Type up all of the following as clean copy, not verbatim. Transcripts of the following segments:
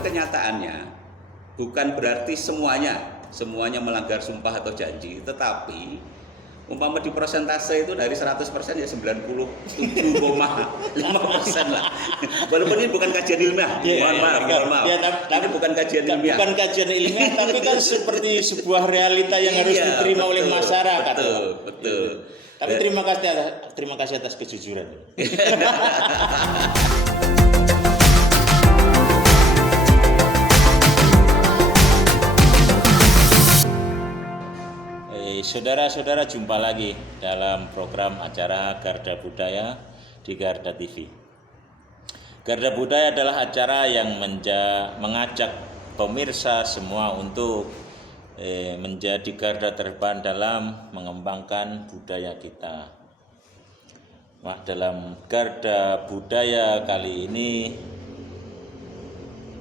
Tetapi kenyataannya bukan berarti semuanya melanggar sumpah atau janji, tetapi umpama di persentase itu dari 100% ya 97,5% lah. Walaupun ini bukan kajian ilmiah, mohon maaf. Ini bukan kajian ilmiah. Bukan kajian ilmiah, tapi kan seperti sebuah realita yang harus diterima oleh masyarakat. Betul. Tapi terima kasih atas kejujuran. Saudara-saudara, jumpa lagi dalam program acara Garda Budaya di Garda TV. Garda Budaya adalah acara yang mengajak pemirsa semua untuk menjadi garda terdepan dalam mengembangkan budaya kita. Dalam Garda Budaya kali ini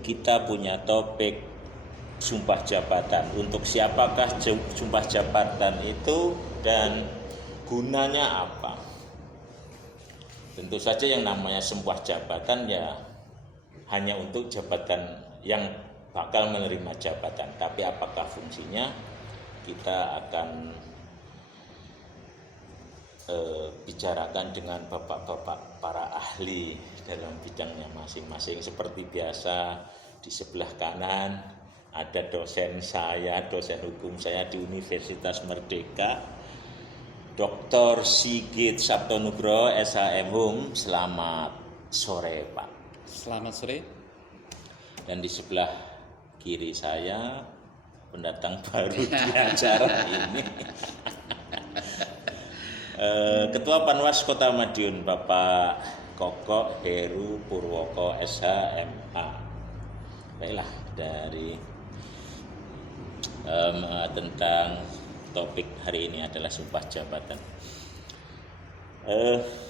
kita punya topik sumpah jabatan. Untuk siapakah sumpah jabatan itu dan gunanya apa? Tentu saja yang namanya sumpah jabatan ya hanya untuk jabatan yang bakal menerima jabatan. Tapi apakah fungsinya? Kita akan bicarakan dengan bapak-bapak para ahli dalam bidangnya masing-masing. Seperti biasa, di sebelah kanan ada dosen hukum saya di Universitas Merdeka, Dr. Sigit Sabtonugroho, SHM HUM. Selamat sore, Pak. Selamat sore. Dan di sebelah kiri saya, pendatang baru di acara ini, Ketua Panwas Kota Madiun, Bapak Kokok Heru Purwoko, SHMA. Baiklah, dari tentang topik hari ini adalah sumpah jabatan.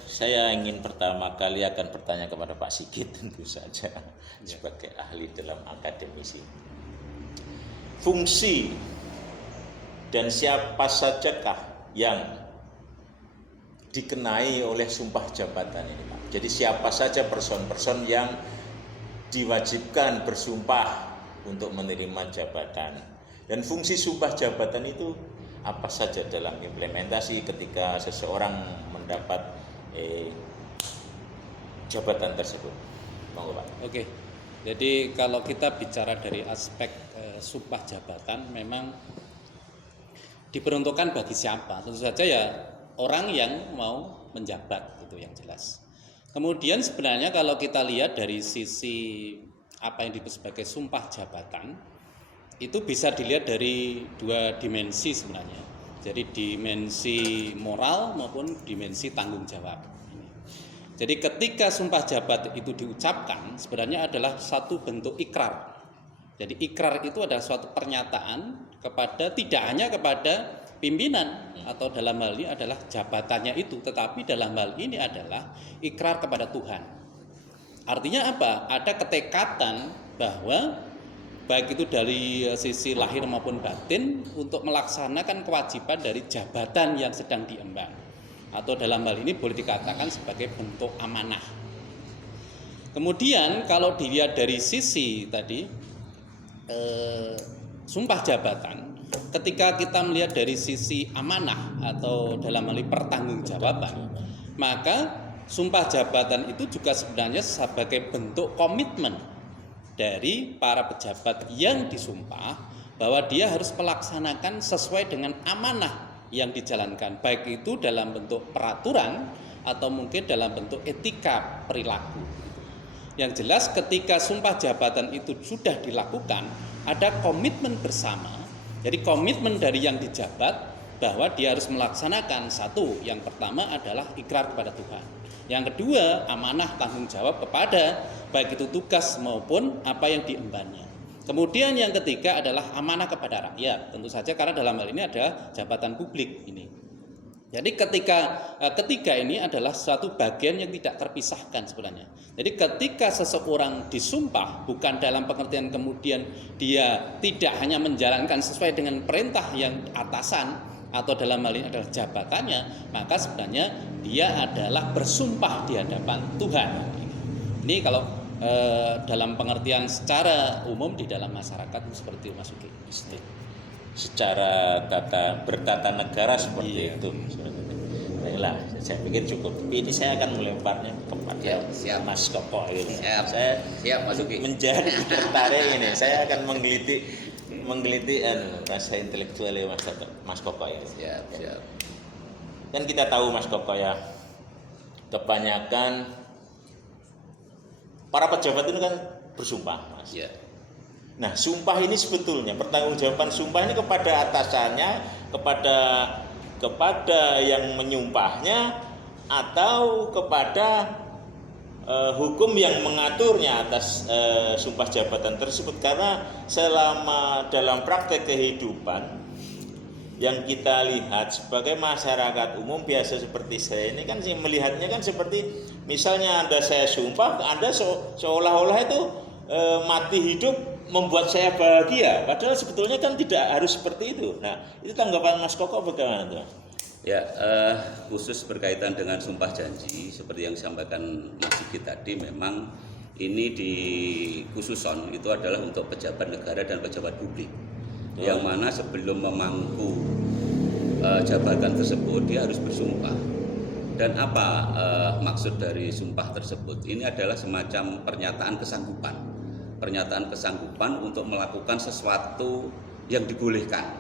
Saya ingin pertama kali akan bertanya kepada Pak Sigit, tentu saja sebagai ahli dalam akademisi. Fungsi dan siapa sajakah yang dikenai oleh sumpah jabatan ini, Pak? Jadi siapa saja person-person yang diwajibkan bersumpah untuk menerima jabatan, dan fungsi sumpah jabatan itu apa saja dalam implementasi ketika seseorang mendapat jabatan tersebut. Monggo, Pak. Oke. Jadi kalau kita bicara dari aspek sumpah jabatan, memang diperuntukkan bagi siapa? Tentu saja ya orang yang mau menjabat, itu yang jelas. Kemudian sebenarnya kalau kita lihat dari sisi apa yang disebut sebagai sumpah jabatan, itu bisa dilihat dari dua dimensi sebenarnya. Jadi dimensi moral maupun dimensi tanggung jawab. Jadi ketika sumpah jabatan itu diucapkan, sebenarnya adalah satu bentuk ikrar. Jadi ikrar itu adalah suatu pernyataan kepada, tidak hanya kepada pimpinan, atau dalam hal ini adalah jabatannya itu, tetapi dalam hal ini adalah ikrar kepada Tuhan. Artinya apa? Ada ketekatan bahwa baik itu dari sisi lahir maupun batin untuk melaksanakan kewajiban dari jabatan yang sedang diemban, atau dalam hal ini boleh dikatakan sebagai bentuk amanah. Kemudian kalau dilihat dari sisi tadi sumpah jabatan, ketika kita melihat dari sisi amanah atau dalam hal ini pertanggungjawaban, maka sumpah jabatan itu juga sebenarnya sebagai bentuk komitmen dari para pejabat yang disumpah bahwa dia harus melaksanakan sesuai dengan amanah yang dijalankan, baik itu dalam bentuk peraturan atau mungkin dalam bentuk etika perilaku. Yang jelas ketika sumpah jabatan itu sudah dilakukan, ada komitmen bersama. Jadi komitmen dari yang dijabat bahwa dia harus melaksanakan satu, yang pertama adalah ikrar kepada Tuhan. Yang kedua, amanah tanggung jawab kepada baik itu tugas maupun apa yang diembannya. Kemudian yang ketiga adalah amanah kepada rakyat. Tentu saja karena dalam hal ini adalah jabatan publik ini. Jadi ketiga ini adalah suatu bagian yang tidak terpisahkan sebenarnya. Jadi ketika seseorang disumpah, bukan dalam pengertian kemudian dia tidak hanya menjalankan sesuai dengan perintah yang atasan atau dalam hal ini adalah jabatannya, maka sebenarnya dia adalah bersumpah di hadapan Tuhan. Ini kalau dalam pengertian secara umum di dalam masyarakat seperti Mas Uki. Secara bertata negara seperti Iya. itu. Baiklah, saya pikir cukup. Ini saya akan melemparnya kepada Ya, siap. Mas Koko ini. Siap. Saya Siap, Mas Uki. menjadi tertarik ini. Saya akan menggeliti rasa intelektual Mas Koko ya. Siap, siap. Kan kita tahu Mas Koko ya, kebanyakan para pejabat itu kan bersumpah, Mas. Ya. Nah, sumpah ini sebetulnya pertanggungjawaban sumpah ini kepada atasannya, kepada yang menyumpahnya, atau kepada hukum yang mengaturnya atas sumpah jabatan tersebut. Karena selama dalam praktek kehidupan yang kita lihat sebagai masyarakat umum biasa seperti saya ini kan melihatnya kan seperti misalnya saya sumpah, Anda seolah-olah itu mati hidup membuat saya bahagia, padahal sebetulnya kan tidak harus seperti itu. Nah, itu tanggapan Mas Koko bagaimana tuh? Ya, khusus berkaitan dengan sumpah janji seperti yang disampaikan Mas Sigit tadi, memang ini di khususon itu adalah untuk pejabat negara dan pejabat publik, yang mana sebelum memangku jabatan tersebut dia harus bersumpah. Dan apa maksud dari sumpah tersebut? Ini adalah semacam pernyataan kesanggupan untuk melakukan sesuatu yang dibolehkan,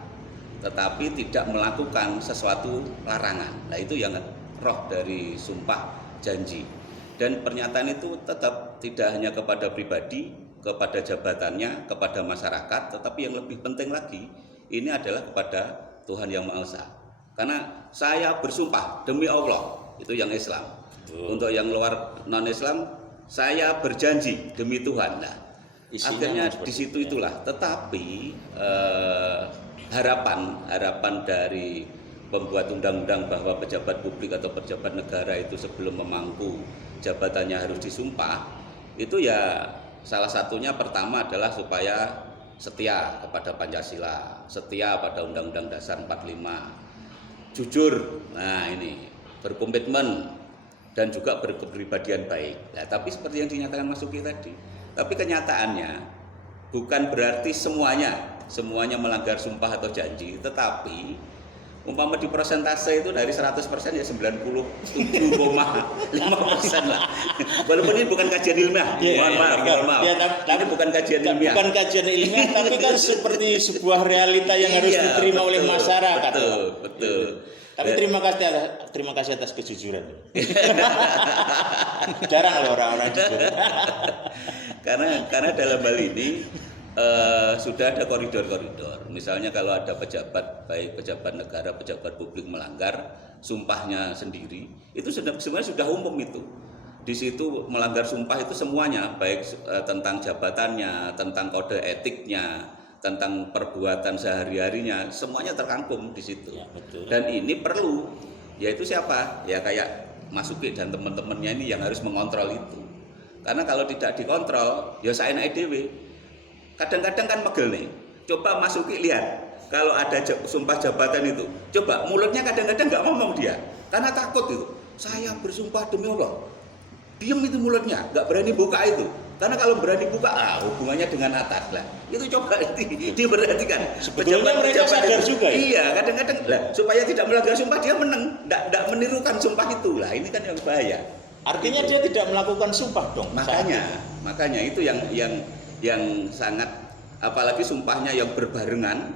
tetapi tidak melakukan sesuatu larangan. Nah, itu yang roh dari sumpah janji. Dan pernyataan itu tetap tidak hanya kepada pribadi, kepada jabatannya, kepada masyarakat, tetapi yang lebih penting lagi ini adalah kepada Tuhan Yang Maha Esa. Karena saya bersumpah demi Allah, itu yang Islam. Untuk yang luar non-Islam, saya berjanji demi Tuhan. Nah, Isinya akhirnya di situ itulah. Tetapi harapan dari pembuat undang-undang bahwa pejabat publik atau pejabat negara itu sebelum memangku jabatannya harus disumpah, itu ya salah satunya pertama adalah supaya setia kepada Pancasila, setia pada Undang-Undang Dasar 45, jujur, nah ini, berkomitmen dan juga berkepribadian baik. Nah, tapi seperti yang dinyatakan Mas Uki tadi, tapi kenyataannya bukan berarti semuanya melanggar sumpah atau janji, tetapi umpama di persentase itu dari 100% ya 97,5% lah. Walaupun ini bukan kajian ilmiah, mohon maaf. Ya, Ini bukan kajian ilmiah. Bukan kajian ilmiah, tapi kan seperti sebuah realita yang harus Iya, diterima oleh betul, masyarakat. Betul. Tapi terima kasih atas kejujuran. Jarang loh orang-orang jujur. Karena dalam hal ini sudah ada koridor-koridor. Misalnya kalau ada pejabat, baik pejabat negara, pejabat publik melanggar sumpahnya sendiri, itu sebenarnya sudah umum itu. Di situ melanggar sumpah itu semuanya, baik tentang jabatannya, tentang kode etiknya, tentang perbuatan sehari-harinya, semuanya terkangkum di situ. Ya, betul. Dan ini perlu, yaitu siapa? Ya kayak Mas Uki dan teman-temannya ini yang harus mengontrol itu. Karena kalau tidak dikontrol, ya saya naik dewe. Kadang-kadang kan megel nih. Coba Mas Uki lihat, kalau ada sumpah jabatan itu, coba mulutnya kadang-kadang nggak ngomong dia, karena takut itu. Saya bersumpah demi Allah. Diam itu mulutnya, nggak berani buka itu. Karena kalau berani buka, hubungannya dengan atas lah. Itu coba diperhatikan. Sebetulnya mereka sadar juga ya? Iya, kadang-kadang lah supaya tidak melanggar sumpah dia menang, nggak menirukan sumpah itu lah. Ini kan yang bahaya. Artinya dia tidak melakukan sumpah dong. Makanya itu yang sangat, apalagi sumpahnya yang berbarengan.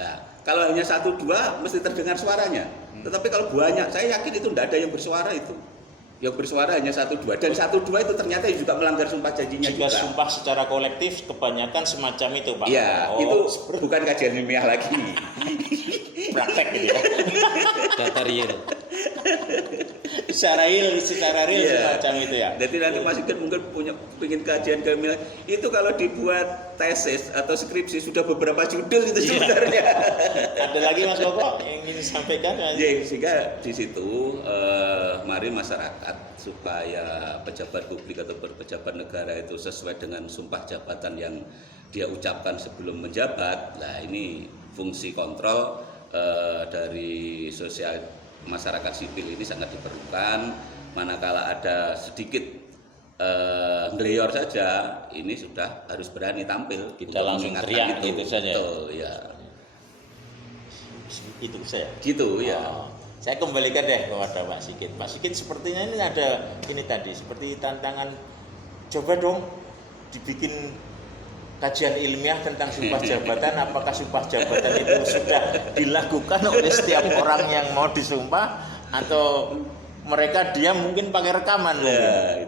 Nah, kalau hanya 1-2 mesti terdengar suaranya. Tetapi kalau banyak, saya yakin itu tidak ada yang bersuara itu. Yang bersuara hanya 1-2, dan 1-2 itu ternyata juga melanggar sumpah janjinya Jika juga. sumpah secara kolektif kebanyakan semacam itu, Pak. Iya, itu bukan kajian ilmiah lagi. Praktek gitu ya. Data real. secara real semacam itu ya. Jadi nanti Mas Sigit mungkin ingin kajian ilmiah itu kalau dibuat tesis atau skripsi sudah beberapa judul itu sebenarnya. Ada lagi Mas Koko yang ingin disampaikan? Ya, sehingga di situ mari masyarakat supaya pejabat publik atau pejabat negara itu sesuai dengan sumpah jabatan yang dia ucapkan sebelum menjabat. Nah, ini fungsi kontrol dari sosial masyarakat sipil ini sangat diperlukan. Manakala ada sedikit ngelior saja, ini sudah harus berani tampil. Kita langsung teriak gitu saja. Betul, ya. Itu saya. Gitu ya. Saya kembalikan deh kepada Pak Sigit. Pak Sigit sepertinya ini ada ini tadi seperti tantangan, coba dong dibikin kajian ilmiah tentang sumpah jabatan. Apakah sumpah jabatan itu sudah dilakukan oleh setiap orang yang mau disumpah, atau mereka diam mungkin pakai rekaman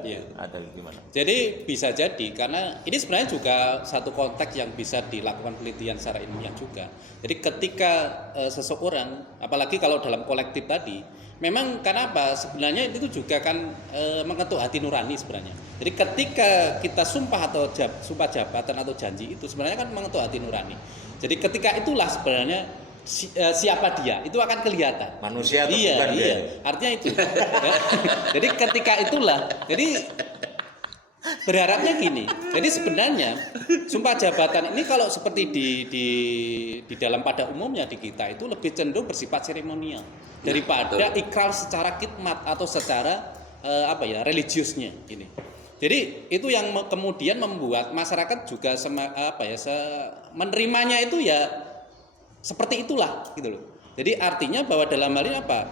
Iya. atau gimana? Jadi bisa jadi, karena ini sebenarnya juga satu konteks yang bisa dilakukan penelitian secara ilmiah juga. Jadi ketika seseorang, apalagi kalau dalam kolektif tadi, memang karena apa? Sebenarnya itu juga kan mengetuk hati nurani sebenarnya. Jadi ketika kita sumpah atau sumpah jabatan atau janji itu sebenarnya kan mengetuk hati nurani. Jadi ketika itulah sebenarnya siapa dia itu akan kelihatan, manusia atau iya, bukan iya. dia. Artinya itu. Jadi ketika itulah, jadi berharapnya gini. Jadi sebenarnya sumpah jabatan ini kalau seperti di dalam pada umumnya di kita itu lebih cenderung bersifat seremonial daripada ikrar secara khidmat atau secara religiusnya ini. Jadi itu yang kemudian membuat masyarakat juga menerimanya itu ya seperti itulah gitu loh. Jadi artinya bahwa dalam hal ini apa?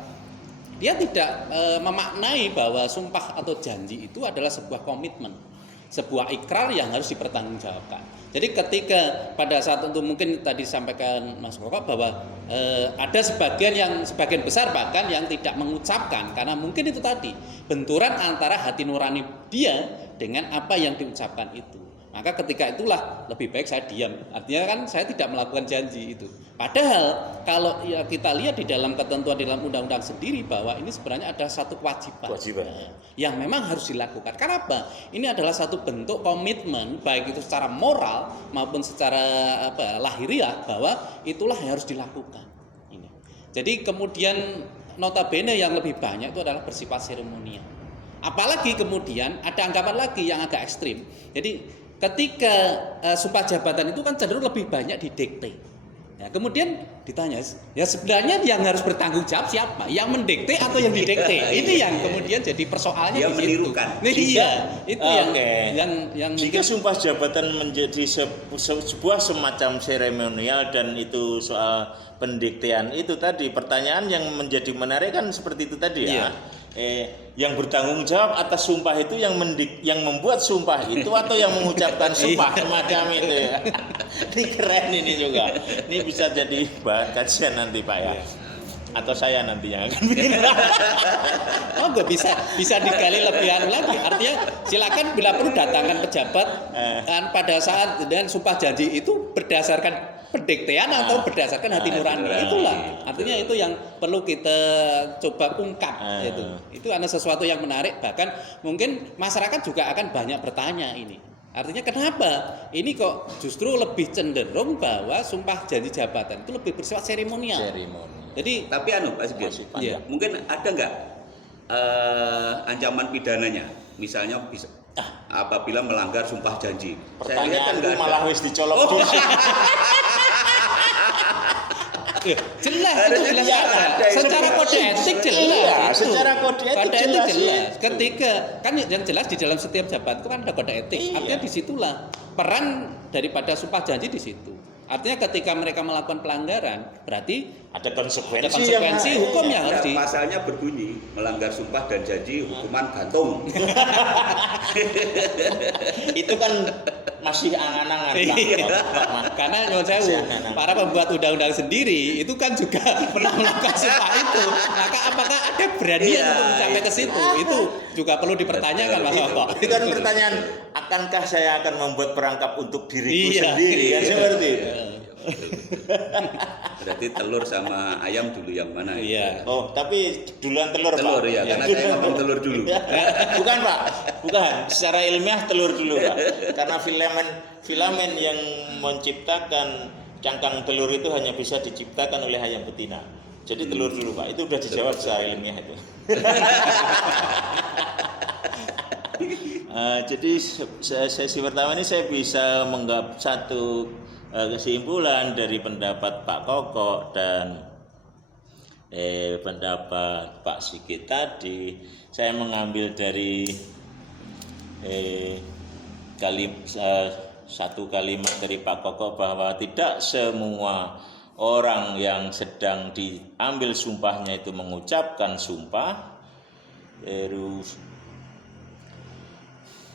Dia tidak memaknai bahwa sumpah atau janji itu adalah sebuah komitmen, sebuah ikrar yang harus dipertanggungjawabkan. Jadi ketika pada saat itu mungkin tadi disampaikan Mas Koko bahwa ada sebagian besar bahkan yang tidak mengucapkan karena mungkin itu tadi benturan antara hati nurani dia dengan apa yang diucapkan itu. Maka ketika itulah lebih baik saya diam. Artinya kan saya tidak melakukan janji itu. Padahal kalau ya kita lihat di dalam ketentuan di dalam undang-undang sendiri bahwa ini sebenarnya ada satu kewajiban yang memang harus dilakukan. Kenapa? Ini adalah satu bentuk komitmen baik itu secara moral maupun secara lahiriah bahwa itulah yang harus dilakukan. Ini. Jadi kemudian notabene yang lebih banyak itu adalah bersifat seremonial. Apalagi kemudian ada anggapan lagi yang agak ekstrim. Jadi ketika sumpah jabatan itu kan cenderung lebih banyak didikte. Ya, kemudian ditanya, ya sebenarnya yang harus bertanggung jawab siapa? Yang mendikte atau yang didikte? Ini yang kemudian jadi persoalannya yang di situ. menirukan. Iya, itu yang jika sumpah jabatan menjadi sebuah semacam seremonial dan itu soal pendiktean itu tadi, pertanyaan yang menjadi menarik kan seperti itu tadi ya. Yang bertanggung jawab atas sumpah itu yang membuat sumpah itu atau yang mengucapkan sumpah semacam itu ya. Ini keren ini juga. Ini bisa jadi bahan kajian nanti Pak ya. Atau saya nanti yang akan bikin. bisa digali lebih lagi. Artinya silakan bila perlu datangkan pejabat kan pada saat dan sumpah janji itu berdasarkan pendiktean atau berdasarkan hati nurani. Itulah artinya itu yang perlu kita coba ungkap. Itu ada sesuatu yang menarik, bahkan mungkin masyarakat juga akan banyak bertanya ini. Artinya kenapa ini kok justru lebih cenderung bahwa sumpah janji jabatan itu lebih bersifat seremonial. Jadi tapi Pak Sigit, mungkin ada nggak ancaman pidananya? Misalnya bisa apabila melanggar sumpah janji. Pertanyaan itu malah wis dicolok dulu. Jelas itu jelas ada. Secara kode etik jelas. Secara kode etik jelas. Ketika kan yang jelas di dalam setiap jabatan itu kan ada kode etik. Artinya disitulah peran daripada sumpah janji di situ. Artinya ketika mereka melakukan pelanggaran berarti ada konsekuensi hukum yang harus pasalnya berbunyi melanggar sumpah dan janji hukuman gantung. Itu kan masih angan-angan. Karena menurut saya para pembuat undang-undang sendiri itu kan juga pernah melakukan sumpah itu. Maka apakah ada beranian untuk mencapai ke situ? Itu juga perlu dipertanyakan Mas Koko. Itu kan pertanyaan, akankah saya akan membuat perangkap untuk diriku sendiri? Kan seperti itu. Berarti telur sama ayam dulu yang mana? Iya. Oh, tapi duluan telur Pak. Ya, karena saya ngomong telur dulu. Bukan Pak, bukan. Secara ilmiah telur dulu Pak. Karena filamen yang menciptakan cangkang telur itu hanya bisa diciptakan oleh ayam betina. Jadi telur dulu Pak. Itu sudah dijawab secara ilmiah itu. Jadi sesi pertama ini saya bisa menganggap satu kesimpulan dari pendapat Pak Koko dan pendapat Pak Sigit tadi. Saya mengambil dari satu kalimat dari Pak Koko bahwa tidak semua orang yang sedang diambil sumpahnya itu mengucapkan sumpah. Terus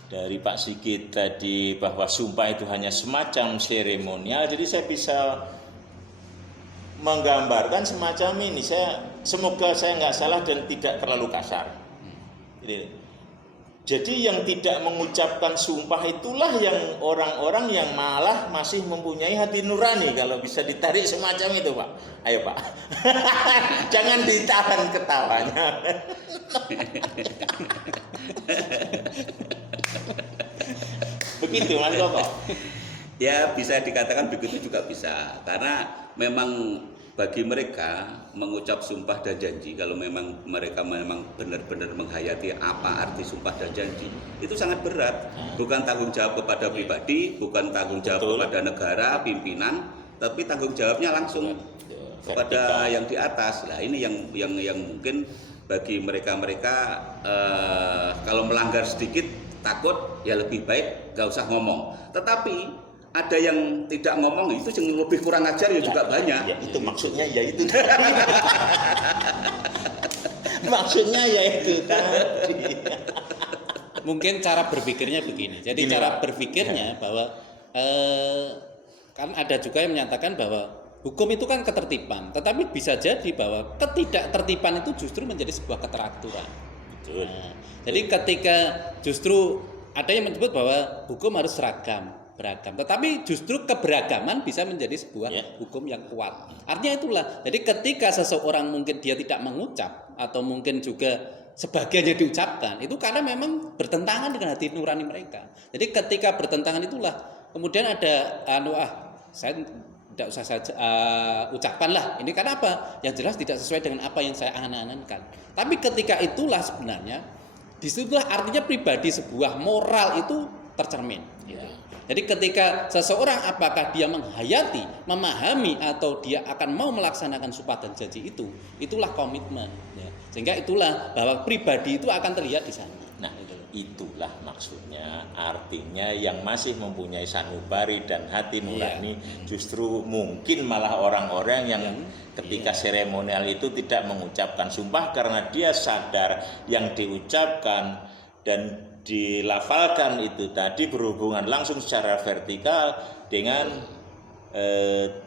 dari Pak Sigit tadi bahwa sumpah itu hanya semacam seremonial. Jadi saya bisa menggambarkan semacam ini. Semoga saya nggak salah dan tidak terlalu kasar. Jadi yang tidak mengucapkan sumpah itulah yang orang-orang yang malah masih mempunyai hati nurani, kalau bisa ditarik semacam itu, Pak. Ayo, Pak. Jangan ditahan ketawanya. Begitu, Mas Koko. Ya, bisa dikatakan begitu juga bisa. Karena memang bagi mereka mengucap sumpah dan janji, kalau memang mereka memang benar-benar menghayati apa arti sumpah dan janji, itu sangat berat. Bukan tanggung jawab kepada pribadi, bukan tanggung jawab kepada negara, pimpinan, tapi tanggung jawabnya langsung kepada yang di atas. Nah, ini yang mungkin bagi mereka-mereka kalau melanggar sedikit takut, ya lebih baik gak usah ngomong. Tetapi ada yang tidak ngomong, itu yang lebih kurang ajar ya juga banyak. Ya, itu maksudnya ya itu tadi. Maksudnya ya itu tadi. Mungkin cara berpikirnya begini. Jadi cara berpikirnya bahwa kan ada juga yang menyatakan bahwa hukum itu kan ketertiban, tetapi bisa jadi bahwa ketidaktertiban itu justru menjadi sebuah keteraturan. Betul. Nah, jadi ketika justru ada yang menyebut bahwa hukum harus beragam, tetapi justru keberagaman bisa menjadi sebuah hukum yang kuat. Artinya itulah, jadi ketika seseorang mungkin dia tidak mengucap atau mungkin juga sebagiannya diucapkan, itu karena memang bertentangan dengan hati nurani mereka. Jadi ketika bertentangan itulah kemudian ada saya tidak usah saja ucapkan lah. Ini karena apa? Yang jelas tidak sesuai dengan apa yang saya angan-angankan. Tapi ketika itulah sebenarnya disitulah artinya pribadi sebuah moral itu tercermin. Gitu. Jadi ketika seseorang apakah dia menghayati, memahami atau dia akan mau melaksanakan sumpah dan janji itu, itulah komitmen. Ya. Sehingga itulah bahwa pribadi itu akan terlihat di sana. Nah, itulah maksudnya, artinya yang masih mempunyai sanubari dan hati nurani justru mungkin malah orang-orang yang ketika seremonial itu tidak mengucapkan sumpah karena dia sadar yang diucapkan dan dilafalkan itu tadi berhubungan langsung secara vertikal dengan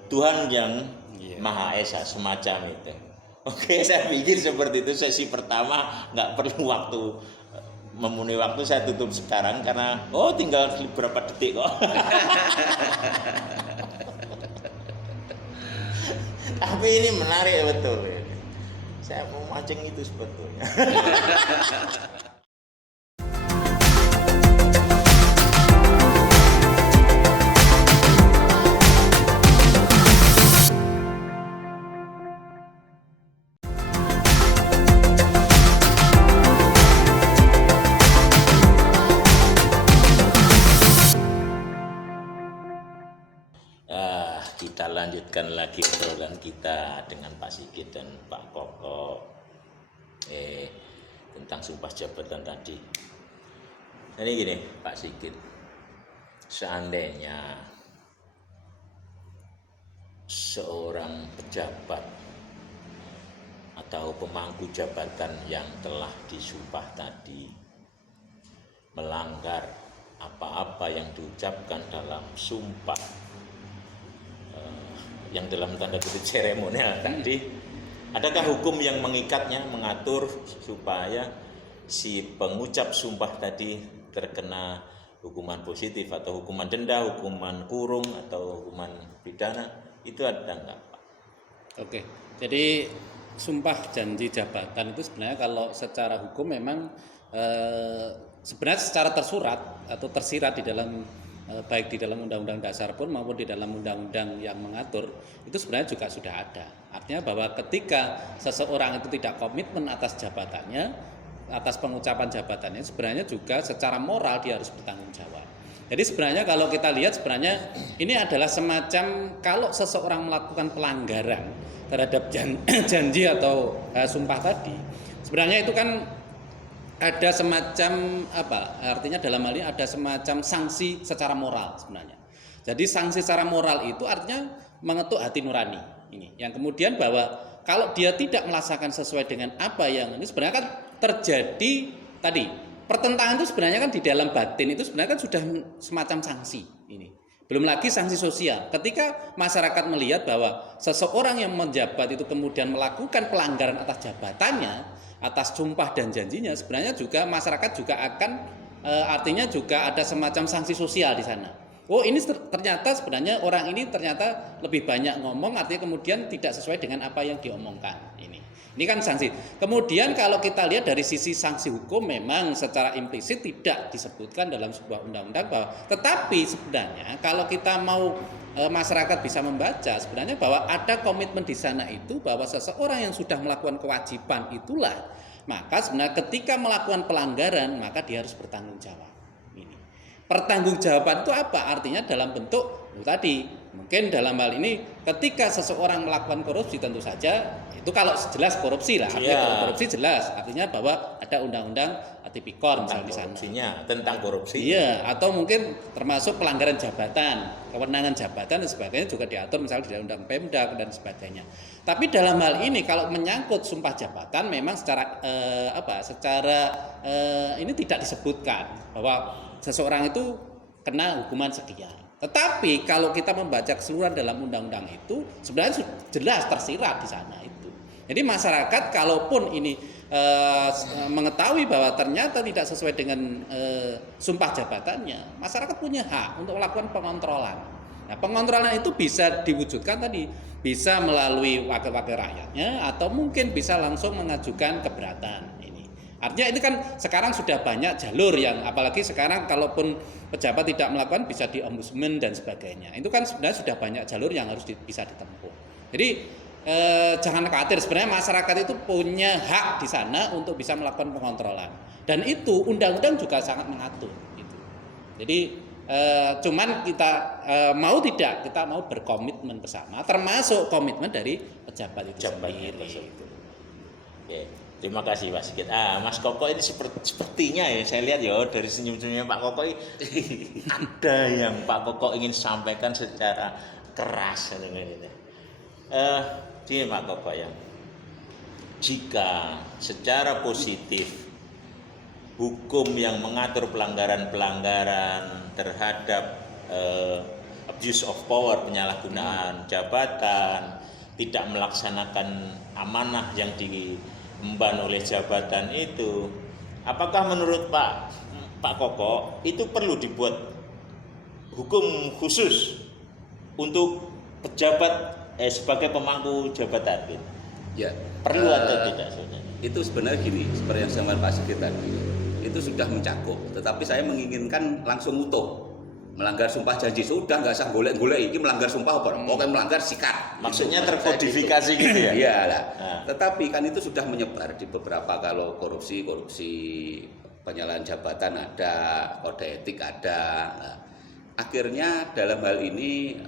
Tuhan yang Maha Esa, semacam itu. Oke, saya pikir seperti itu. Sesi pertama nggak perlu memenuhi waktu, saya tutup sekarang karena tinggal beberapa detik kok. Tapi ini menarik betul. Saya mau mancing itu sebetulnya. Kita lanjutkan lagi obrolan kita dengan Pak Sigit dan Pak Koko tentang sumpah jabatan tadi. Ini gini Pak Sigit, seandainya seorang pejabat atau pemangku jabatan yang telah disumpah tadi melanggar apa-apa yang diucapkan dalam sumpah yang dalam tanda kutip seremonial tadi, adakah hukum yang mengikatnya, mengatur supaya si pengucap sumpah tadi terkena hukuman positif atau hukuman denda, hukuman kurung atau hukuman pidana? Itu ada enggak, Pak? Oke, jadi sumpah janji jabatan itu sebenarnya kalau secara hukum memang sebenarnya secara tersurat atau tersirat di dalam baik di dalam Undang-Undang Dasar pun maupun di dalam undang-undang yang mengatur itu sebenarnya juga sudah ada. Artinya bahwa ketika seseorang itu tidak komitmen atas jabatannya, atas pengucapan jabatannya, sebenarnya juga secara moral dia harus bertanggung jawab. Jadi sebenarnya kalau kita lihat sebenarnya ini adalah semacam kalau seseorang melakukan pelanggaran terhadap janji atau sumpah tadi, sebenarnya itu kan ada semacam apa? Artinya dalam hal ini ada semacam sanksi secara moral sebenarnya. Jadi sanksi secara moral itu artinya mengetuk hati nurani ini. Yang kemudian bahwa kalau dia tidak melaksanakan sesuai dengan apa yang ini sebenarnya kan terjadi tadi pertentangan itu sebenarnya kan di dalam batin itu sebenarnya kan sudah semacam sanksi ini. Belum lagi sanksi sosial. Ketika masyarakat melihat bahwa seseorang yang menjabat itu kemudian melakukan pelanggaran atas jabatannya, atas sumpah dan janjinya, sebenarnya juga masyarakat juga akan artinya juga ada semacam sanksi sosial di sana. Oh ini ternyata sebenarnya orang ini ternyata lebih banyak ngomong, artinya kemudian tidak sesuai dengan apa yang diomongkan ini. Ini kan sanksi. Kemudian kalau kita lihat dari sisi sanksi hukum memang secara implisit tidak disebutkan dalam sebuah undang-undang bahwa, tetapi sebenarnya kalau kita mau masyarakat bisa membaca sebenarnya bahwa ada komitmen di sana itu bahwa seseorang yang sudah melakukan kewajiban itulah maka sebenarnya ketika melakukan pelanggaran maka dia harus bertanggung jawab. Ini. Pertanggungjawaban itu apa? Artinya dalam bentuk tadi mungkin dalam hal ini ketika seseorang melakukan korupsi tentu saja itu kalau jelas korupsi lah, artinya kalau korupsi jelas, artinya bahwa ada undang-undang tipikor misalnya di sana. Tentang korupsi. Iya, atau mungkin termasuk pelanggaran jabatan, kewenangan jabatan dan sebagainya juga diatur misalnya di undang Pemda dan sebagainya. Tapi dalam hal ini kalau menyangkut sumpah jabatan memang secara ini tidak disebutkan bahwa seseorang itu kena hukuman sekian. Tetapi kalau kita membaca keseluruhan dalam undang-undang itu sebenarnya jelas tersirat di sana itu. Jadi masyarakat kalaupun ini mengetahui bahwa ternyata tidak sesuai dengan sumpah jabatannya, masyarakat punya hak untuk melakukan pengontrolan. Nah, pengontrolan itu bisa diwujudkan tadi, bisa melalui wakil-wakil rakyatnya atau mungkin bisa langsung mengajukan keberatan ini. Artinya ini kan sekarang sudah banyak jalur yang apalagi sekarang kalaupun pejabat tidak melakukan bisa di ombudsman dan sebagainya. Itu kan sebenarnya sudah banyak jalur yang harus bisa ditempuh. Jadi jangan khawatir, sebenarnya masyarakat itu punya hak di sana untuk bisa melakukan pengontrolan dan itu undang-undang juga sangat mengatur gitu. Jadi cuman kita mau tidak kita mau berkomitmen ke sana termasuk komitmen dari pejabat itu sendiri. Oke, terima kasih Mas Sigit. Mas Koko ini sepertinya ya saya lihat ya dari senyum-senyumnya Pak Koko ini ada yang Pak Koko ingin sampaikan secara keras ini. Ini Pak Koko ya, jika secara positif hukum yang mengatur pelanggaran-pelanggaran terhadap abuse of power, penyalahgunaan jabatan, tidak melaksanakan amanah yang diemban oleh jabatan itu, apakah menurut Pak Koko itu perlu dibuat hukum khusus untuk pejabat sebagai pemangku jabatan gitu? Ya, perlu atau tidak sebenarnya? Itu sebenarnya gini, seperti yang disampaikan Pak Sigit tadi, itu sudah mencakup. Tetapi saya menginginkan langsung utuh. Melanggar sumpah janji sudah nggak usah golek-golek ini melanggar sumpah apa? Pokoknya melanggar sikat. Maksudnya gitu. Terkodifikasi gitu ya? Iya lah. Tetapi kan itu sudah menyebar di beberapa kalau korupsi penyalahan jabatan ada, kode etik ada. Akhirnya dalam hal ini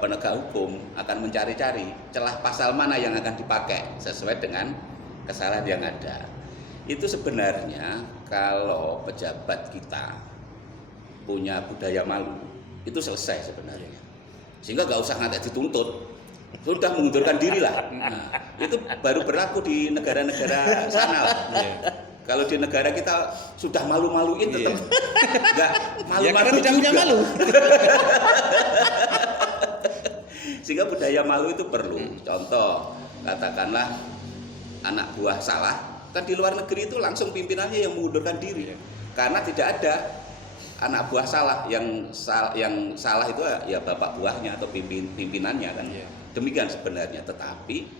penegak hukum akan mencari-cari celah pasal mana yang akan dipakai sesuai dengan kesalahan yang ada. Itu sebenarnya kalau pejabat kita punya budaya malu, itu selesai sebenarnya. Sehingga nggak usah ngantek dituntut, sudah mengundurkan diri lah. Nah, itu baru berlaku di negara-negara sana lah. Kalau di negara kita sudah malu-maluin tetap enggak malu-malu ya, karena tidak punya malu. Sehingga budaya malu itu perlu. Contoh, katakanlah anak buah salah, kan di luar negeri itu langsung pimpinannya yang mengundurkan diri. Karena tidak ada anak buah salah yang salah itu ya bapak buahnya atau pimpinannya kan. Demikian sebenarnya, tetapi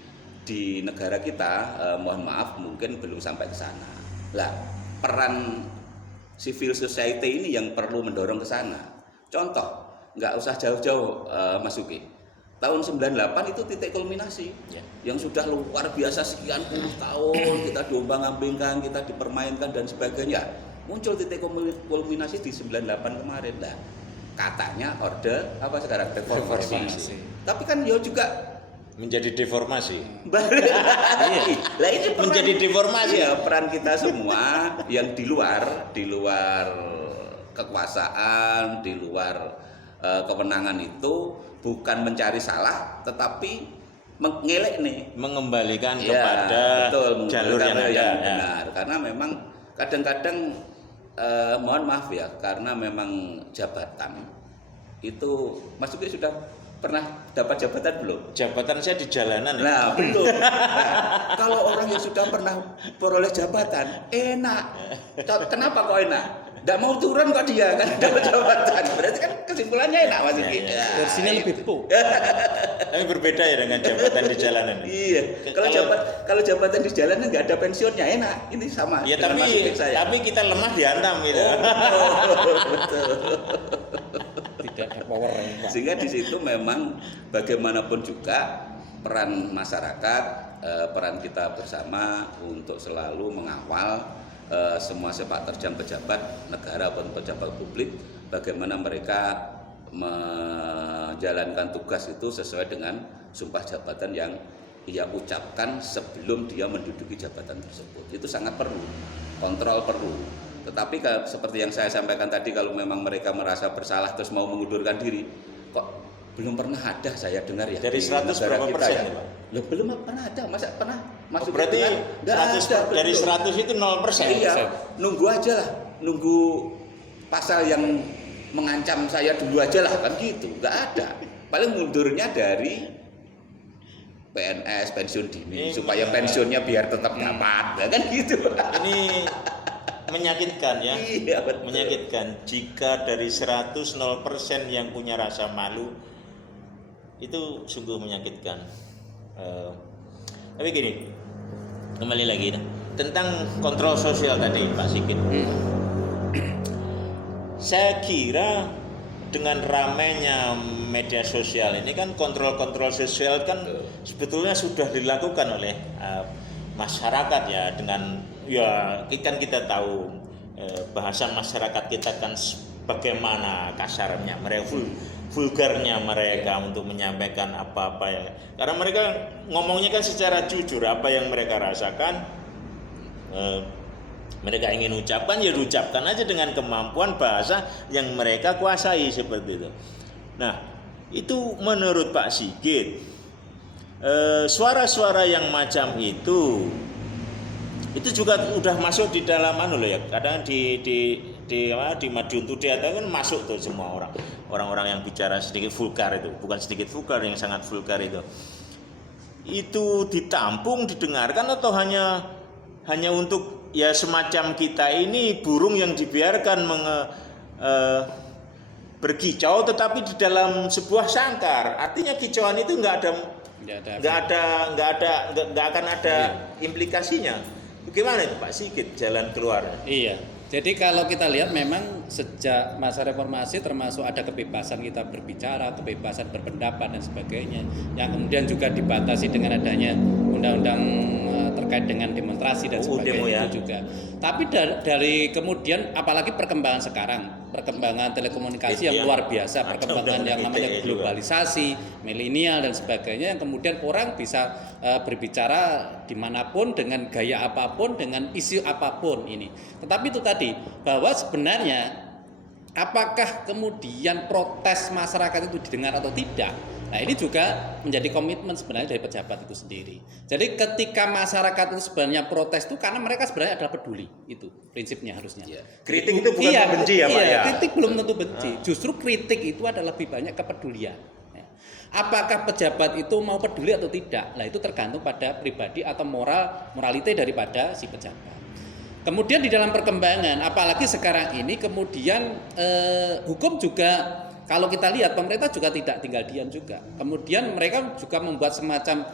di negara kita mohon maaf mungkin belum sampai ke sana. Lah, peran civil society ini yang perlu mendorong ke sana. Contoh, nggak usah jauh-jauh Mas Uki. Tahun 98 itu titik kulminasi yang sudah luar biasa sekian puluh tahun kita diombang-ambingkan, kita dipermainkan dan sebagainya. Muncul titik kulminasi di 98 kemarin lah. Katanya orde apa sekarang reformasi. Tapi kan ya juga menjadi deformasi. Lah ini peran, Menjadi deformasi. ya, peran kita semua yang di luar kekuasaan, di luar kewenangan itu bukan mencari salah, tetapi mengelek nih, Mengembalikan ya, kepada betul, jalur yang ada. Ya. benar. Karena memang kadang-kadang mohon maaf ya, karena memang jabatan itu Mas Uki sudah pernah dapat jabatan belum? Jabatan saya di jalanan. Ya. Nah, betul. Nah, kalau orang yang sudah pernah peroleh jabatan, enak. Kenapa kok enak? Nggak mau turun kok dia kan dapat jabatan. Berarti kan kesimpulannya enak Mas Uki. Ya. Versinya lebih po. Tapi berbeda ya dengan jabatan di jalanan. Iya. Kalau jabatan di jalanan nggak ada pensiunnya, enak. Ini sama. Ya dengan Mas Uki saya. tapi kita lemah dihantam gitu. Tidak ada power. Pak. Sehingga di situ memang bagaimanapun juga peran masyarakat, peran kita bersama untuk selalu mengawal semua sepak terjang pejabat negara ataupun pejabat publik, bagaimana mereka menjalankan tugas itu sesuai dengan sumpah jabatan yang ia ucapkan sebelum dia menduduki jabatan tersebut. Itu sangat perlu, kontrol perlu. Tetapi seperti yang saya sampaikan tadi, kalau memang mereka merasa bersalah terus mau mengundurkan diri, kok belum pernah ada saya dengar ya. Dari di 100 negara berapa kita persen ya. ya, Pak? Loh, belum pernah ada, masa pernah masuk Berarti hitungan? Nggak 100 ada, dari belum. 100 itu 0%. Iya, nunggu aja lah, nunggu pasal yang mengancam saya dulu aja lah, kan gitu, nggak ada. Paling mundurnya dari PNS, pensiun dini, supaya pensiunnya biar tetap dapat, kan gitu. Ini menyakitkan ya. Iya, betul. Menyakitkan jika dari 100 0% yang punya rasa malu, itu sungguh menyakitkan. Tapi gini, kembali lagi tentang kontrol sosial tadi Pak Sigit. Saya kira dengan ramainya media sosial ini kan kontrol sosial kan sebetulnya sudah dilakukan oleh masyarakat ya, dengan ya kan kita tahu bahasa masyarakat kita kan bagaimana kasarnya mereka, vulgarnya mereka untuk menyampaikan apa-apa ya. Karena mereka ngomongnya kan secara jujur, apa yang mereka rasakan mereka ingin ucapkan ya ucapkan aja dengan kemampuan bahasa yang mereka kuasai seperti itu. Nah, itu menurut Pak Sigit suara-suara yang macam itu juga udah masuk di dalam loh ya. Kadang di Madiun Today kan masuk tuh semua orang-orang yang bicara sedikit vulgar itu, bukan sedikit vulgar, yang sangat vulgar itu. Itu ditampung, didengarkan atau hanya untuk ya semacam kita ini burung yang dibiarkan berkicau tetapi di dalam sebuah sangkar. Artinya kicauan itu nggak akan ada implikasinya. Bagaimana itu Pak Sigit jalan keluar? Iya. Jadi kalau kita lihat memang sejak masa reformasi termasuk ada kebebasan kita berbicara, kebebasan berpendapat dan sebagainya, yang kemudian juga dibatasi dengan adanya undang-undang terkait dengan demonstrasi dan sebagainya itu juga. Tapi dari kemudian apalagi perkembangan sekarang, perkembangan telekomunikasi yang luar biasa, perkembangan yang namanya globalisasi, milenial dan sebagainya, yang kemudian orang bisa berbicara dimanapun dengan gaya apapun, dengan isu apapun ini. Tetapi itu tadi bahwa sebenarnya apakah kemudian protes masyarakat itu didengar atau tidak? Nah, ini juga menjadi komitmen sebenarnya dari pejabat itu sendiri. Jadi ketika masyarakat itu sebenarnya protes itu karena mereka sebenarnya adalah peduli, itu prinsipnya harusnya. Iya. Kritik itu bukan benci ya Pak ya. Kritik belum tentu benci. Justru kritik itu adalah lebih banyak kepedulian. Apakah pejabat itu mau peduli atau tidak? Nah, itu tergantung pada pribadi atau moralite daripada si pejabat. Kemudian di dalam perkembangan, apalagi sekarang ini kemudian hukum juga, kalau kita lihat pemerintah juga tidak tinggal diam juga. Kemudian mereka juga membuat semacam,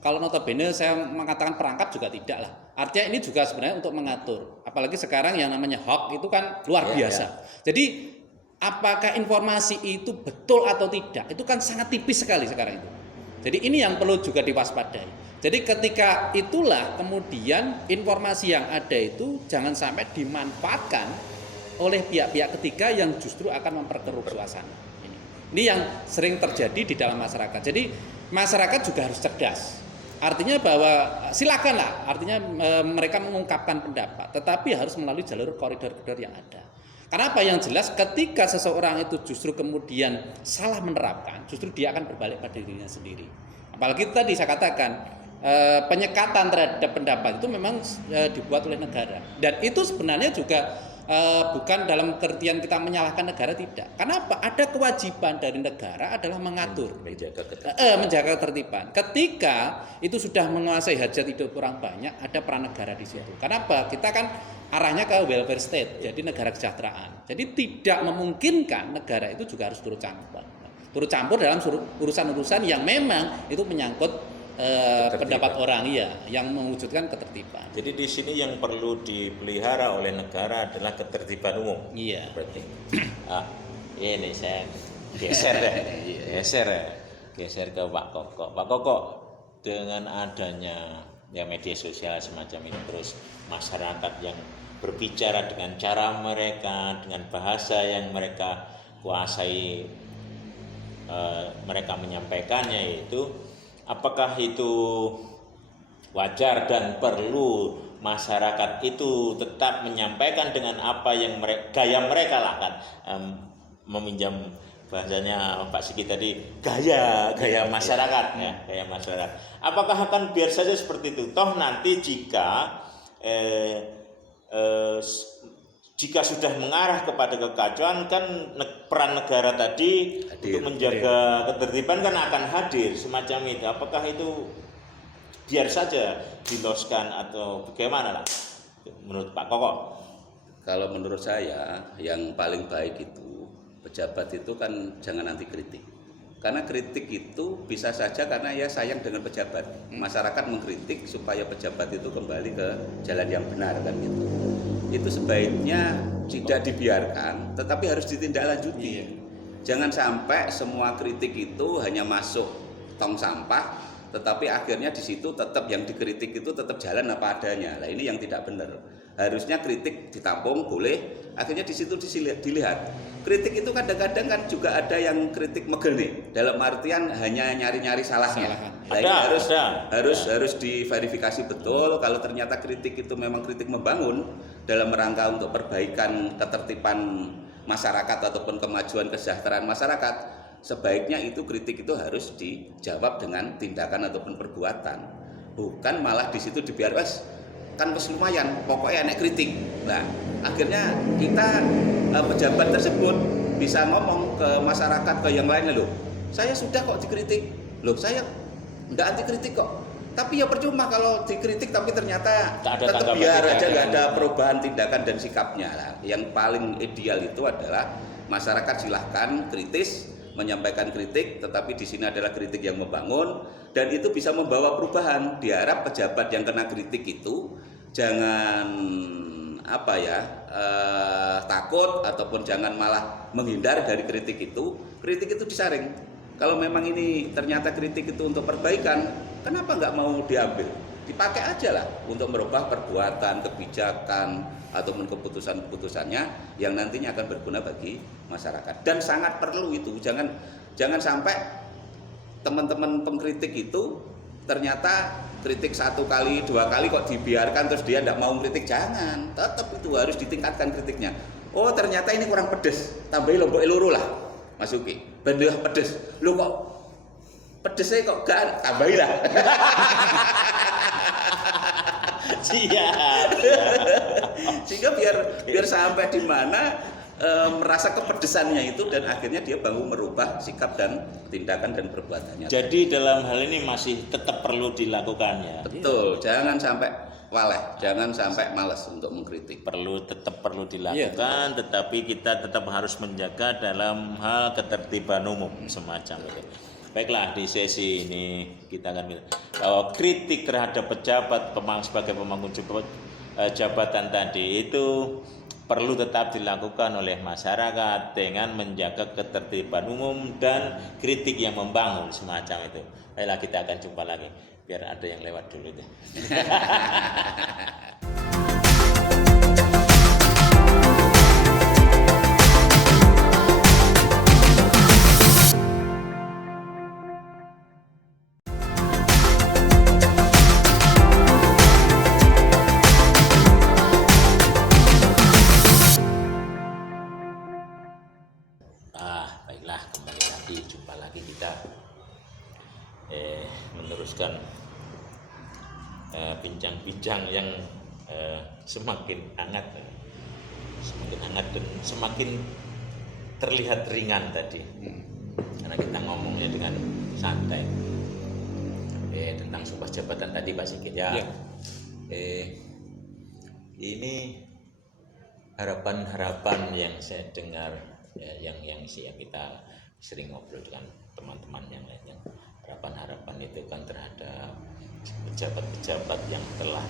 kalau notabene saya mengatakan perangkap juga tidak lah. Artinya ini juga sebenarnya untuk mengatur. Apalagi sekarang yang namanya hoax itu kan luar biasa. Jadi apakah informasi itu betul atau tidak, itu kan sangat tipis sekali sekarang itu. Jadi ini yang perlu juga diwaspadai. Jadi ketika itulah kemudian informasi yang ada itu jangan sampai dimanfaatkan oleh pihak-pihak ketiga yang justru akan memperkeruh suasana. Ini yang sering terjadi di dalam masyarakat. Jadi masyarakat juga harus cerdas. Artinya bahwa silakanlah, artinya mereka mengungkapkan pendapat, tetapi harus melalui jalur koridor-koridor yang ada. Karena apa yang jelas ketika seseorang itu justru kemudian salah menerapkan, justru dia akan berbalik pada dirinya sendiri. Apalagi tadi saya katakan penyekatan terhadap pendapat itu memang dibuat oleh negara, dan itu sebenarnya juga bukan dalam pengertian kita menyalahkan negara, tidak. Karena apa? Ada kewajiban dari negara adalah mengatur, menjaga ketertiban. Ketika itu sudah menguasai hajat hidup orang banyak, ada peran negara di situ. Karena apa? Kita kan arahnya ke welfare state, jadi negara kesejahteraan. Jadi tidak memungkinkan negara itu juga harus turut campur dalam urusan-urusan yang memang itu menyangkut pendapat orang, yang mewujudkan ketertiban. Jadi di sini yang perlu dipelihara oleh negara adalah ketertiban umum. Iya. Berarti. Ini saya geser ke Pak Koko. Pak Koko, dengan adanya media sosial semacam ini, terus masyarakat yang berbicara dengan cara mereka, dengan bahasa yang mereka kuasai, mereka menyampaikannya itu. Apakah itu wajar dan perlu masyarakat itu tetap menyampaikan dengan apa yang gaya mereka lah kan, meminjam bahasanya Pak Sigi tadi, gaya masyarakat ya, gaya masyarakat. Apakah akan biar saja seperti itu? Toh nanti jika sudah mengarah kepada kekacauan, kan peran negara tadi untuk menjaga ketertiban kan akan hadir semacam itu. Apakah itu biar saja diloskan atau bagaimana lah menurut Pak Koko? Kalau menurut saya yang paling baik itu pejabat itu kan jangan anti kritik. Karena kritik itu bisa saja karena ya sayang dengan pejabat. Masyarakat mengkritik supaya pejabat itu kembali ke jalan yang benar kan gitu. Itu sebaiknya tidak dibiarkan, tetapi harus ditindaklanjuti. Jangan sampai semua kritik itu hanya masuk tong sampah, tetapi akhirnya di situ tetap yang dikritik itu tetap jalan apa adanya. Nah ini yang tidak benar. Harusnya kritik ditampung boleh, akhirnya di situ dilihat. Kritik itu kadang-kadang kan juga ada yang kritik megel, dalam artian hanya nyari-nyari salahnya. Nah, ini harus diverifikasi betul. Kalau ternyata kritik itu memang kritik membangun dalam rangka untuk perbaikan ketertiban masyarakat ataupun kemajuan kesejahteraan masyarakat, sebaiknya itu kritik itu harus dijawab dengan tindakan ataupun perbuatan, bukan malah di situ dibiarkan kan lumayan, pokoknya enak kritik. Nah, akhirnya kita pejabat tersebut bisa ngomong ke masyarakat, ke yang lainnya, loh, saya sudah kok dikritik, loh saya enggak anti kritik kok. Tapi ya percuma kalau dikritik tapi ternyata tetap biar aja nggak ada perubahan tindakan dan sikapnya. Nah, yang paling ideal itu adalah masyarakat silahkan kritis, menyampaikan kritik, tetapi di sini adalah kritik yang membangun dan itu bisa membawa perubahan. Diharap pejabat yang kena kritik itu jangan takut ataupun jangan malah menghindar dari kritik itu. Kritik itu disaring. Kalau memang ini ternyata kritik itu untuk perbaikan, kenapa nggak mau diambil? Dipakai aja lah untuk merubah perbuatan, kebijakan, ataupun keputusan-keputusannya yang nantinya akan berguna bagi masyarakat. Dan sangat perlu itu, jangan sampai teman-teman pengkritik itu ternyata kritik 1 kali, 2 kali kok dibiarkan terus dia tidak mau kritik. Jangan, tetap itu harus ditingkatkan kritiknya. Oh ternyata ini kurang pedes, tambahin lombok eluru lah, Mas Uki, bener pedes, lu kok pedesnya kok gak, tambahin lah. Sehingga biar sampai di mana merasa kepedesannya itu dan akhirnya dia baru merubah sikap dan tindakan dan perbuatannya. Jadi dalam hal ini masih tetap perlu dilakukan ya. Betul, jangan sampai waleh, jangan sampai malas untuk mengkritik. Tetap perlu dilakukan, tetapi kita tetap harus menjaga dalam hal ketertiban umum semacam itu. Baiklah, di sesi ini kita akan bilang bahwa kritik terhadap pejabat sebagai pemangku jabatan tadi itu perlu tetap dilakukan oleh masyarakat dengan menjaga ketertiban umum dan kritik yang membangun semacam itu. Baiklah, kita akan jumpa lagi. Biar ada yang lewat dulu deh. Baiklah, kembali lagi, jumpa lagi kita meneruskan bincang-bincang yang semakin hangat dan semakin terlihat ringan tadi, karena kita ngomongnya dengan santai tentang sumpah jabatan tadi, Pak Sigit ya. Ini harapan-harapan yang saya dengar ya, yang kita sering ngobrol dengan teman-teman yang lainnya. Harapan-harapan itu kan terhadap pejabat-pejabat yang telah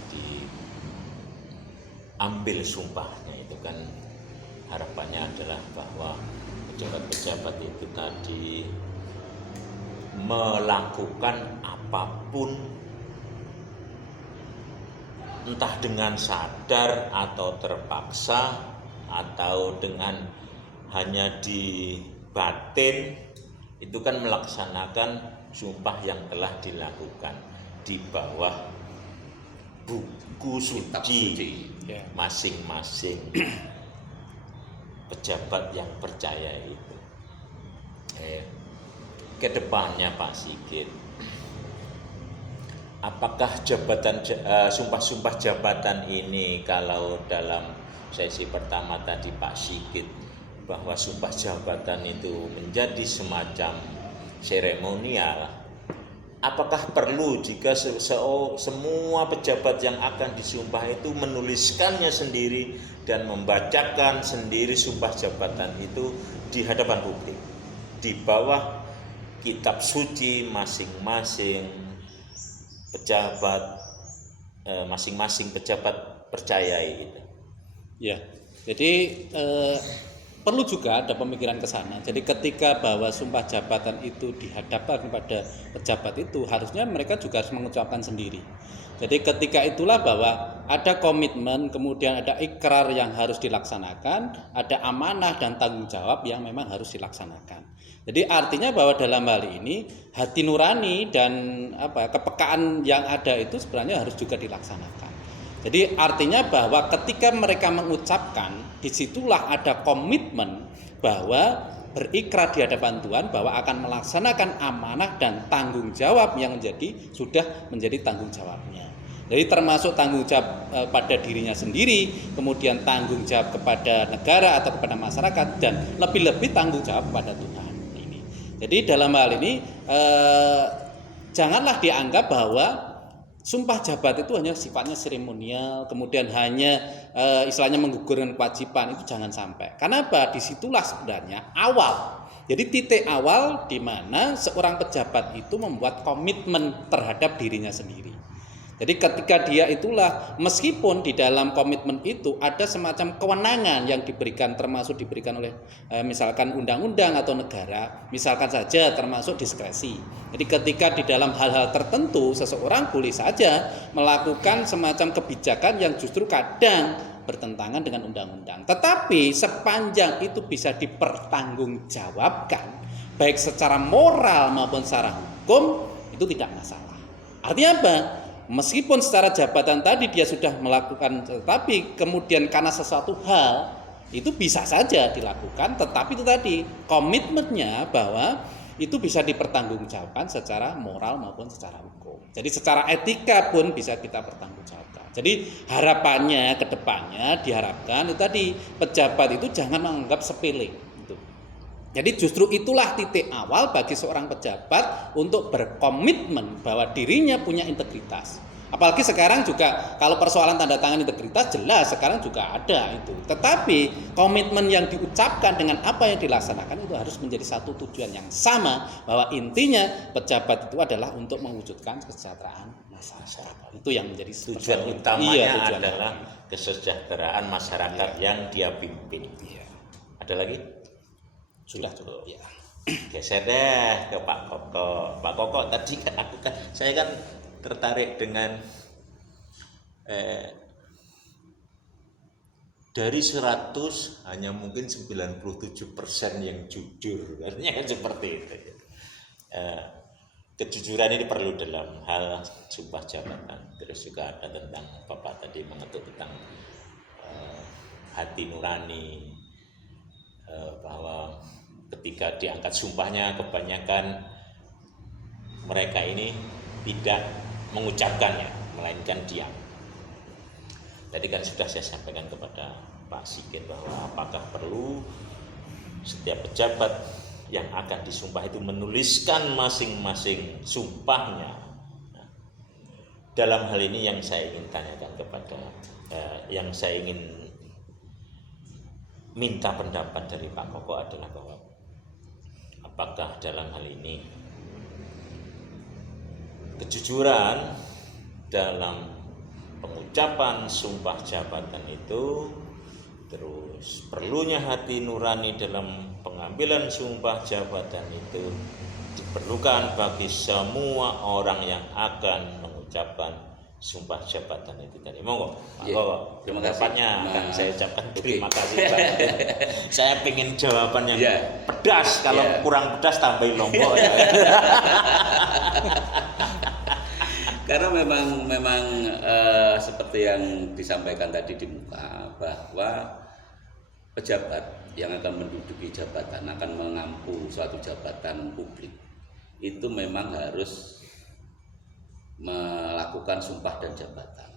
diambil sumpahnya, itu kan harapannya adalah bahwa pejabat-pejabat itu tadi melakukan apapun, entah dengan sadar atau terpaksa atau dengan hanya di batin, itu kan melaksanakan sumpah yang telah dilakukan di bawah buku suci masing-masing pejabat yang percaya itu. Kedepannya Pak Sigit, apakah sumpah-sumpah jabatan ini, kalau dalam sesi pertama tadi Pak Sigit bahwa sumpah jabatan itu menjadi semacam seremonial, apakah perlu jika semua pejabat yang akan disumpah itu menuliskannya sendiri dan membacakan sendiri sumpah jabatan itu di hadapan publik, di bawah kitab suci masing-masing pejabat, masing-masing pejabat percaya itu? Ya, jadi perlu juga ada pemikiran ke sana. Jadi ketika bahwa sumpah jabatan itu dihadapkan kepada pejabat itu, harusnya mereka juga harus mengucapkan sendiri. Jadi ketika itulah bahwa ada komitmen, kemudian ada ikrar yang harus dilaksanakan, ada amanah dan tanggung jawab yang memang harus dilaksanakan. Jadi artinya bahwa dalam hal ini hati nurani dan kepekaan yang ada itu sebenarnya harus juga dilaksanakan. Jadi artinya bahwa ketika mereka mengucapkan, disitulah ada komitmen bahwa berikrar di hadapan Tuhan bahwa akan melaksanakan amanah dan tanggung jawab yang sudah menjadi tanggung jawabnya. Jadi termasuk tanggung jawab pada dirinya sendiri, kemudian tanggung jawab kepada negara atau kepada masyarakat, dan lebih-lebih tanggung jawab kepada Tuhan. Ini. Jadi dalam hal ini janganlah dianggap bahwa sumpah jabat itu hanya sifatnya seremonial, kemudian hanya istilahnya menggugurkan kewajiban, itu jangan sampai. Karena apa? Disitulah sebenarnya awal. Jadi titik awal di mana seorang pejabat itu membuat komitmen terhadap dirinya sendiri. Jadi ketika dia itulah, meskipun di dalam komitmen itu ada semacam kewenangan yang diberikan, termasuk diberikan oleh misalkan undang-undang atau negara, misalkan saja termasuk diskresi. Jadi ketika di dalam hal-hal tertentu seseorang boleh saja melakukan semacam kebijakan yang justru kadang bertentangan dengan undang-undang. Tetapi sepanjang itu bisa dipertanggungjawabkan, baik secara moral maupun secara hukum, itu tidak masalah. Artinya apa? Meskipun secara jabatan tadi dia sudah melakukan, tetapi kemudian karena sesuatu hal itu bisa saja dilakukan, tetapi itu tadi komitmennya bahwa itu bisa dipertanggungjawabkan secara moral maupun secara hukum. Jadi secara etika pun bisa kita pertanggungjawabkan. Jadi harapannya ke depannya diharapkan itu tadi pejabat itu jangan menganggap sepele. Jadi justru itulah titik awal bagi seorang pejabat untuk berkomitmen bahwa dirinya punya integritas. Apalagi sekarang juga kalau persoalan tanda tangan integritas jelas sekarang juga ada itu. Tetapi komitmen yang diucapkan dengan apa yang dilaksanakan itu harus menjadi satu tujuan yang sama, bahwa intinya pejabat itu adalah untuk mewujudkan kesejahteraan masyarakat. Itu yang menjadi tujuan utamanya adalah kesejahteraan masyarakat yang dia pimpin. Iya. Ada lagi? Sudah cukup ya. Geser deh ke Pak Koko. Pak Koko tadi saya kan tertarik dengan dari 100 hanya mungkin 97% yang jujur. Artinya kan seperti itu. Kejujuran ini perlu dalam hal sumpah jabatan. Terus juga ada tentang Bapak tadi mengetuk tentang hati nurani, bahwa ketika diangkat sumpahnya kebanyakan mereka ini tidak mengucapkannya, melainkan diam. Tadi kan sudah saya sampaikan kepada Pak Sigit bahwa apakah perlu setiap pejabat yang akan disumpah itu menuliskan masing-masing sumpahnya. Nah, dalam hal ini yang saya ingin tanyakan kepada, yang saya ingin minta pendapat dari Pak Koko adalah bahwa apakah dalam hal ini kejujuran dalam pengucapan sumpah jabatan itu, terus perlunya hati nurani dalam pengambilan sumpah jabatan itu diperlukan bagi semua orang yang akan mengucapkan sumpah jabatan itu tadi. Monggo, Pak Koko, terima kasih. pendapatnya akan saya ucapkan terima kasih Pak. Saya ingin jawaban yang pedas, kalau kurang pedas tambahin lombok ya. Karena memang seperti yang disampaikan tadi di muka, bahwa pejabat yang akan menduduki jabatan, akan mengampu suatu jabatan publik, itu memang harus melakukan sumpah dan jabatan.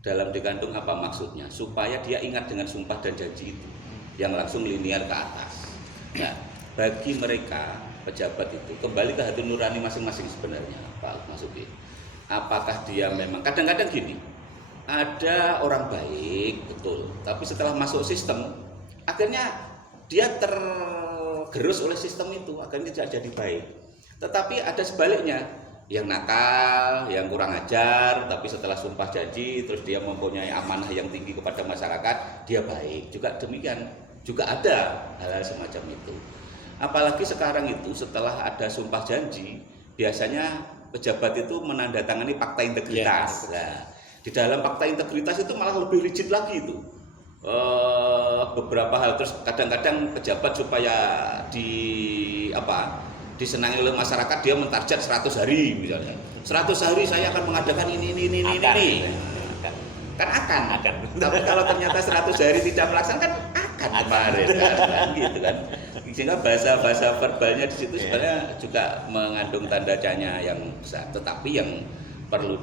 Dalam dikandung apa maksudnya? Supaya dia ingat dengan sumpah dan janji itu yang langsung linear ke atas. Nah, bagi mereka pejabat itu kembali ke hati nurani masing-masing sebenarnya, Pak Masuki. Apakah dia memang, kadang-kadang gini, ada orang baik betul, tapi setelah masuk sistem akhirnya dia tergerus oleh sistem itu, akhirnya tidak jadi baik. Tetapi ada sebaliknya, yang nakal, yang kurang ajar, tapi setelah sumpah janji terus dia mempunyai amanah yang tinggi kepada masyarakat, dia baik. Juga demikian, juga ada hal-hal semacam itu. Apalagi sekarang itu setelah ada sumpah janji, biasanya pejabat itu menandatangani fakta integritas. Nah, di dalam fakta integritas itu malah lebih rigid lagi itu. Beberapa hal, terus kadang-kadang pejabat supaya disenangi oleh masyarakat, dia mentarget 100 hari misalnya. 100 hari saya akan mengadakan ini. Kan akan. Tapi kalau ternyata 100 hari tidak melaksanakan, akan kemarin kan gitu kan. Sehingga bahasa verbalnya di situ sebenarnya juga mengandung tanda tanya yang besar. Tetapi yang perlu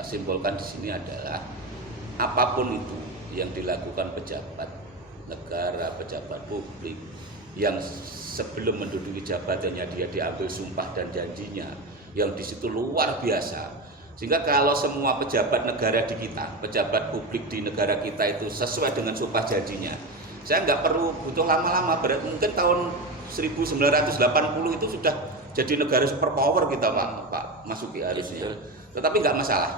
simpulkan di sini adalah apapun itu yang dilakukan pejabat negara, pejabat publik yang sebelum menduduki jabatannya dia diambil sumpah dan janjinya yang di situ luar biasa. Sehingga kalau semua pejabat negara di kita, pejabat publik di negara kita itu sesuai dengan sumpah janjinya, saya nggak perlu butuh lama-lama, berarti mungkin tahun 1980 itu sudah jadi negara superpower kita, Pak Masuki harusnya. Tetapi nggak masalah,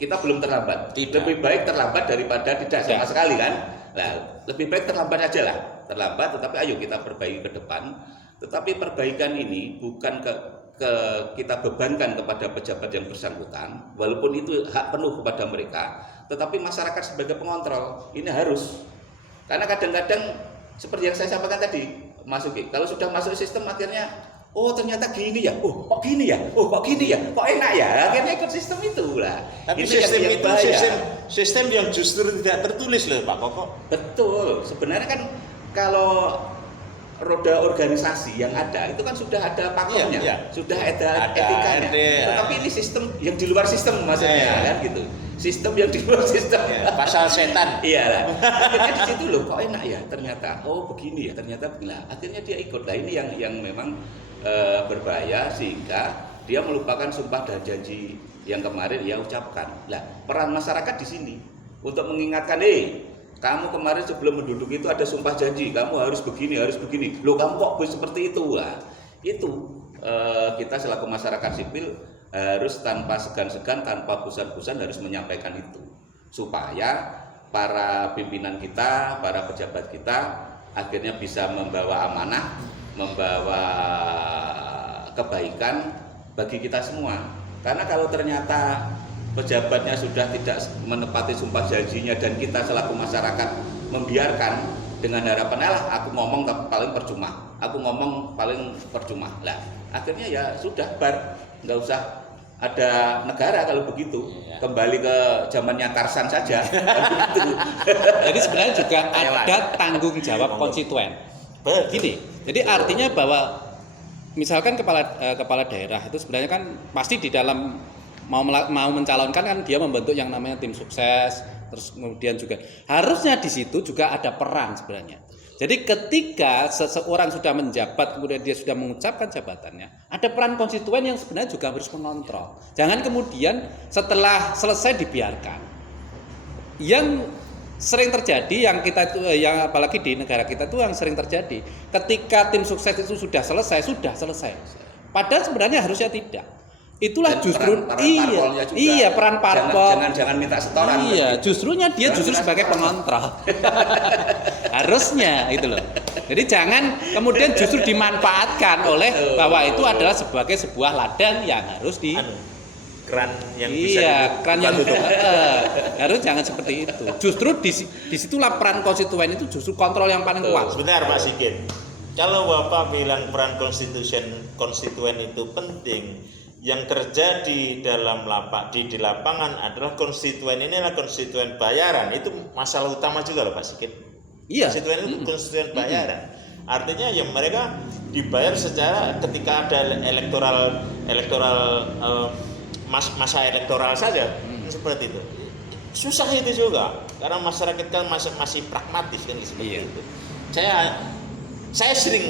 kita belum terlambat. Lebih baik terlambat daripada tidak sama sekali kan. Nah, lebih baik terlambat aja lah, terlambat, tetapi ayo kita perbaiki ke depan. Tetapi perbaikan ini bukan kita bebankan kepada pejabat yang bersangkutan, walaupun itu hak penuh kepada mereka, tetapi masyarakat sebagai pengontrol ini harus. Karena kadang-kadang seperti yang saya sampaikan tadi, Masuki, kalau sudah masuk sistem akhirnya, oh ternyata gini ya, oh kok gini ya, oh kok gini ya, kok enak ya, akhirnya ikut sistem itu lah. Tapi sistem itu sistem yang justru tidak tertulis loh Pak Koko. Betul, sebenarnya kan kalau roda organisasi yang ada itu kan sudah ada pakemnya, sudah ada etikanya. Tetapi ini sistem yang di luar sistem maksudnya kan gitu. Sistem yang di luar sistem. Pasal setan. Iya lah. Akhirnya di situ loh kok enak ya ternyata. Oh begini ya ternyata. Nah, akhirnya dia ikut. Nah ini yang memang berbahaya sehingga dia melupakan sumpah dan janji yang kemarin dia ucapkan. Nah, peran masyarakat di sini untuk mengingatkan, kamu kemarin sebelum menduduki itu ada sumpah janji, kamu harus begini. Loh kamu kok seperti itu? Lah, itu kita selaku masyarakat sipil harus tanpa segan-segan, tanpa bosan-bosan harus menyampaikan itu. Supaya para pimpinan kita, para pejabat kita akhirnya bisa membawa amanah, membawa kebaikan bagi kita semua. Karena kalau ternyata pejabatnya sudah tidak menepati sumpah janjinya dan kita selaku masyarakat membiarkan dengan harapan aku ngomong paling percuma, lah akhirnya ya sudah bar, nggak usah ada negara kalau begitu. Kembali ke zamannya Karsan saja. Gitu. Jadi sebenarnya juga ada tanggung jawab konstituen. Gini. Jadi artinya bahwa misalkan kepala daerah itu sebenarnya kan pasti di dalam mau mencalonkan kan dia membentuk yang namanya tim sukses, terus kemudian juga harusnya di situ juga ada peran sebenarnya. Jadi ketika seseorang sudah menjabat kemudian dia sudah mengucapkan jabatannya, ada peran konstituen yang sebenarnya juga harus mengontrol. Jangan kemudian setelah selesai dibiarkan. Yang sering terjadi yang apalagi di negara kita itu yang sering terjadi, ketika tim sukses itu sudah selesai. Padahal sebenarnya harusnya tidak. Itulah dan justru peran parpol. Jangan minta setoran. Iya, justrunya dia justru sebagai pengontrol. Harusnya itu loh. Jadi jangan kemudian justru dimanfaatkan oleh bahwa itu adalah sebagai sebuah ladang yang harus di keran yang bisa keran yang harus jangan seperti itu. Justru disitulah peran konstituen itu justru kontrol yang paling kuat. Sebentar Pak Sigit. Kalau Bapak bilang peran konstituen itu penting, yang terjadi di lapangan adalah konstituen ini adalah konstituen bayaran. Itu masalah utama juga loh Pak Sigit. Iya. Konstituen itu konstituen bayaran. Artinya ya mereka dibayar secara ketika ada masa elektoral saja seperti itu. Susah itu juga karena masyarakat kan masih pragmatis kan seperti itu. Saya sering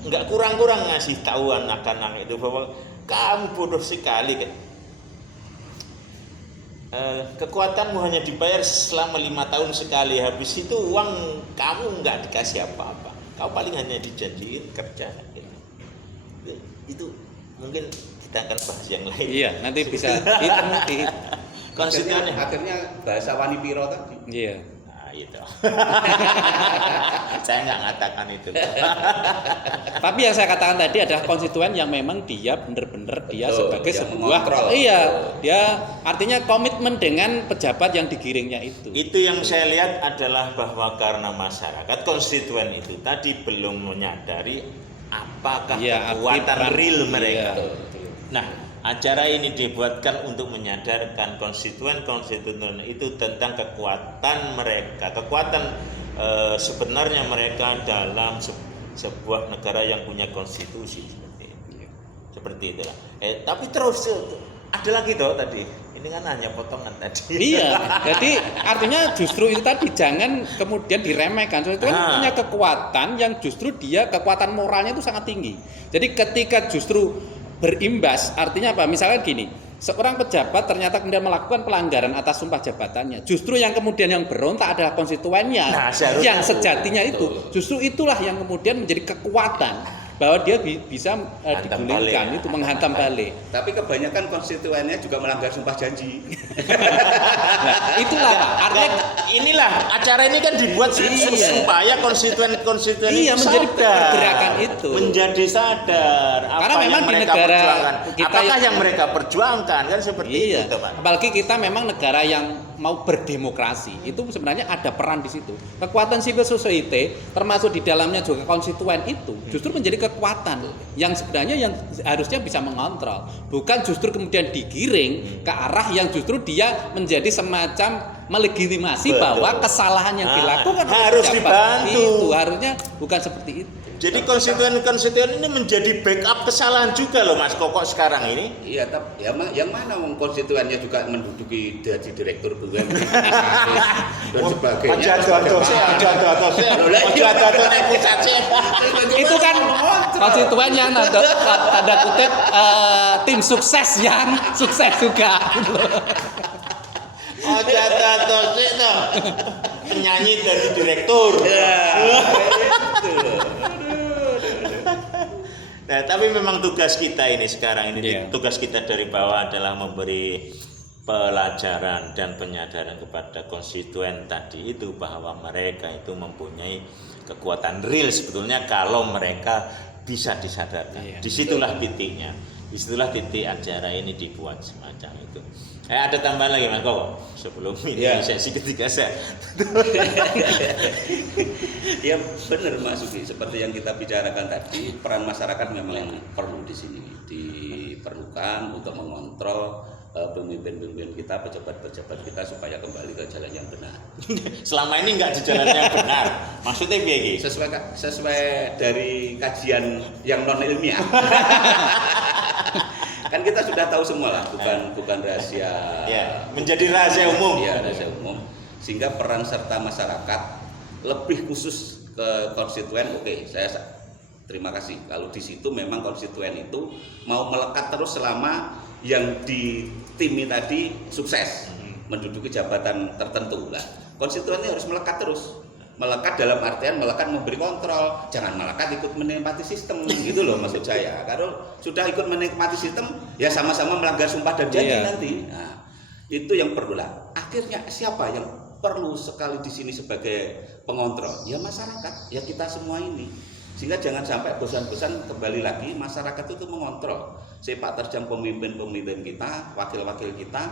nggak kurang-kurang ngasih tahu anak-anak itu bahwa kamu bodoh sekali kan. Kekuatanmu hanya dibayar selama 5 tahun sekali, habis itu uang kamu nggak dikasih apa-apa, kau paling hanya dijanjiin kerja gitu. Itu mungkin kita akan bahas yang lain. Iya, nanti bisa di konstituennya akhirnya bahasa wani piro tadi. Iya. Itu. Saya nggak mengatakan itu. Tapi yang saya katakan tadi adalah konstituen yang memang dia benar-benar dia sebagai sebuah dia artinya komitmen dengan pejabat yang digiringnya itu. Itu yang saya lihat adalah bahwa karena masyarakat konstituen itu tadi belum menyadari apakah kekuatan real mereka. Nah, acara ini dibuatkan untuk menyadarkan konstituen itu tentang kekuatan mereka, sebenarnya mereka dalam sebuah negara yang punya konstitusi seperti itulah. Tapi terus ada lagi tadi, ini kan hanya potongan tadi. Iya, jadi artinya justru itu tadi jangan kemudian diremehkan. Itu kan punya kekuatan yang justru dia kekuatan moralnya itu sangat tinggi. Jadi ketika justru berimbas, artinya apa? Misalnya gini, seorang pejabat ternyata kemudian melakukan pelanggaran atas sumpah jabatannya. Justru yang kemudian yang berontak adalah konstituennya, yang sejatinya itu. Justru itulah yang kemudian menjadi kekuatan bahwa dia bisa digulingkan, itu menghantam balik. Tapi kebanyakan konstituennya juga melanggar sumpah janji. Nah, itulah artinya inilah acara ini kan dibuat supaya konstituen menjadi pergerakan itu menjadi sadar karena memang di negara kita yang mereka perjuangkan kan seperti itu, Pak. Apalagi kita memang negara yang mau berdemokrasi, itu sebenarnya ada peran di situ. Kekuatan civil society termasuk di dalamnya juga konstituen itu justru menjadi kekuatan yang sebenarnya yang harusnya bisa mengontrol, bukan justru kemudian digiring ke arah yang justru dia menjadi semacam melegitimasi bahwa kesalahan yang dilakukan harus dibantu. Itu harusnya bukan seperti itu. Jadi konstituen ini menjadi backup kesalahan juga loh Mas Kokok sekarang ini. Iya, tapi yang mana konstituennya juga menduduki jadi direktur BUMN dan sebagainya. Itu kan konstituen yang tanda kutip tim sukses yang sukses juga. Penyanyi dari direktur. Nah, tapi memang tugas kita ini sekarang ini tugas kita dari bawah adalah memberi pelajaran dan penyadaran kepada konstituen tadi itu bahwa mereka itu mempunyai kekuatan real sebetulnya kalau mereka bisa disadarkan. Disitulah titiknya. Disitulah titik acara ini dibuat semacam itu. Ada tambahan lagi Mas Koko sebelum ini Ya. sesi ketiga saya. Ya benar Mas Sugi, seperti yang kita bicarakan tadi, peran masyarakat memang perlu di sini, diperlukan untuk mengontrol pemimpin-pemimpin kita, pejabat-pejabat kita supaya kembali ke jalan yang benar. Selama ini nggak di jalan yang benar. Maksudnya piye iki? Sesuai dari kajian yang non ilmiah. Kan kita sudah tahu semua lah, bukan rahasia. Ya, menjadi rahasia umum. Iya, rahasia umum. Sehingga peran serta masyarakat lebih khusus ke konstituen. Oke, saya terima kasih. Kalau di situ memang konstituen itu mau melekat terus selama yang ditimi tadi sukses menduduki jabatan tertentu lah. Konstituen ini harus melekat terus. Melekat dalam artian melekat memberi kontrol, jangan melekat ikut menikmati sistem gitu loh maksud saya. Kalau sudah ikut menikmati sistem ya sama-sama melanggar sumpah dan janji nanti. Nah, itu yang perlu lah. Akhirnya siapa yang perlu sekali di sini sebagai pengontrol? Ya masyarakat, ya kita semua ini. Sehingga jangan sampai bosan-bosan kembali lagi masyarakat itu mengontrol sepak terjang pemimpin-pemimpin kita, wakil-wakil kita,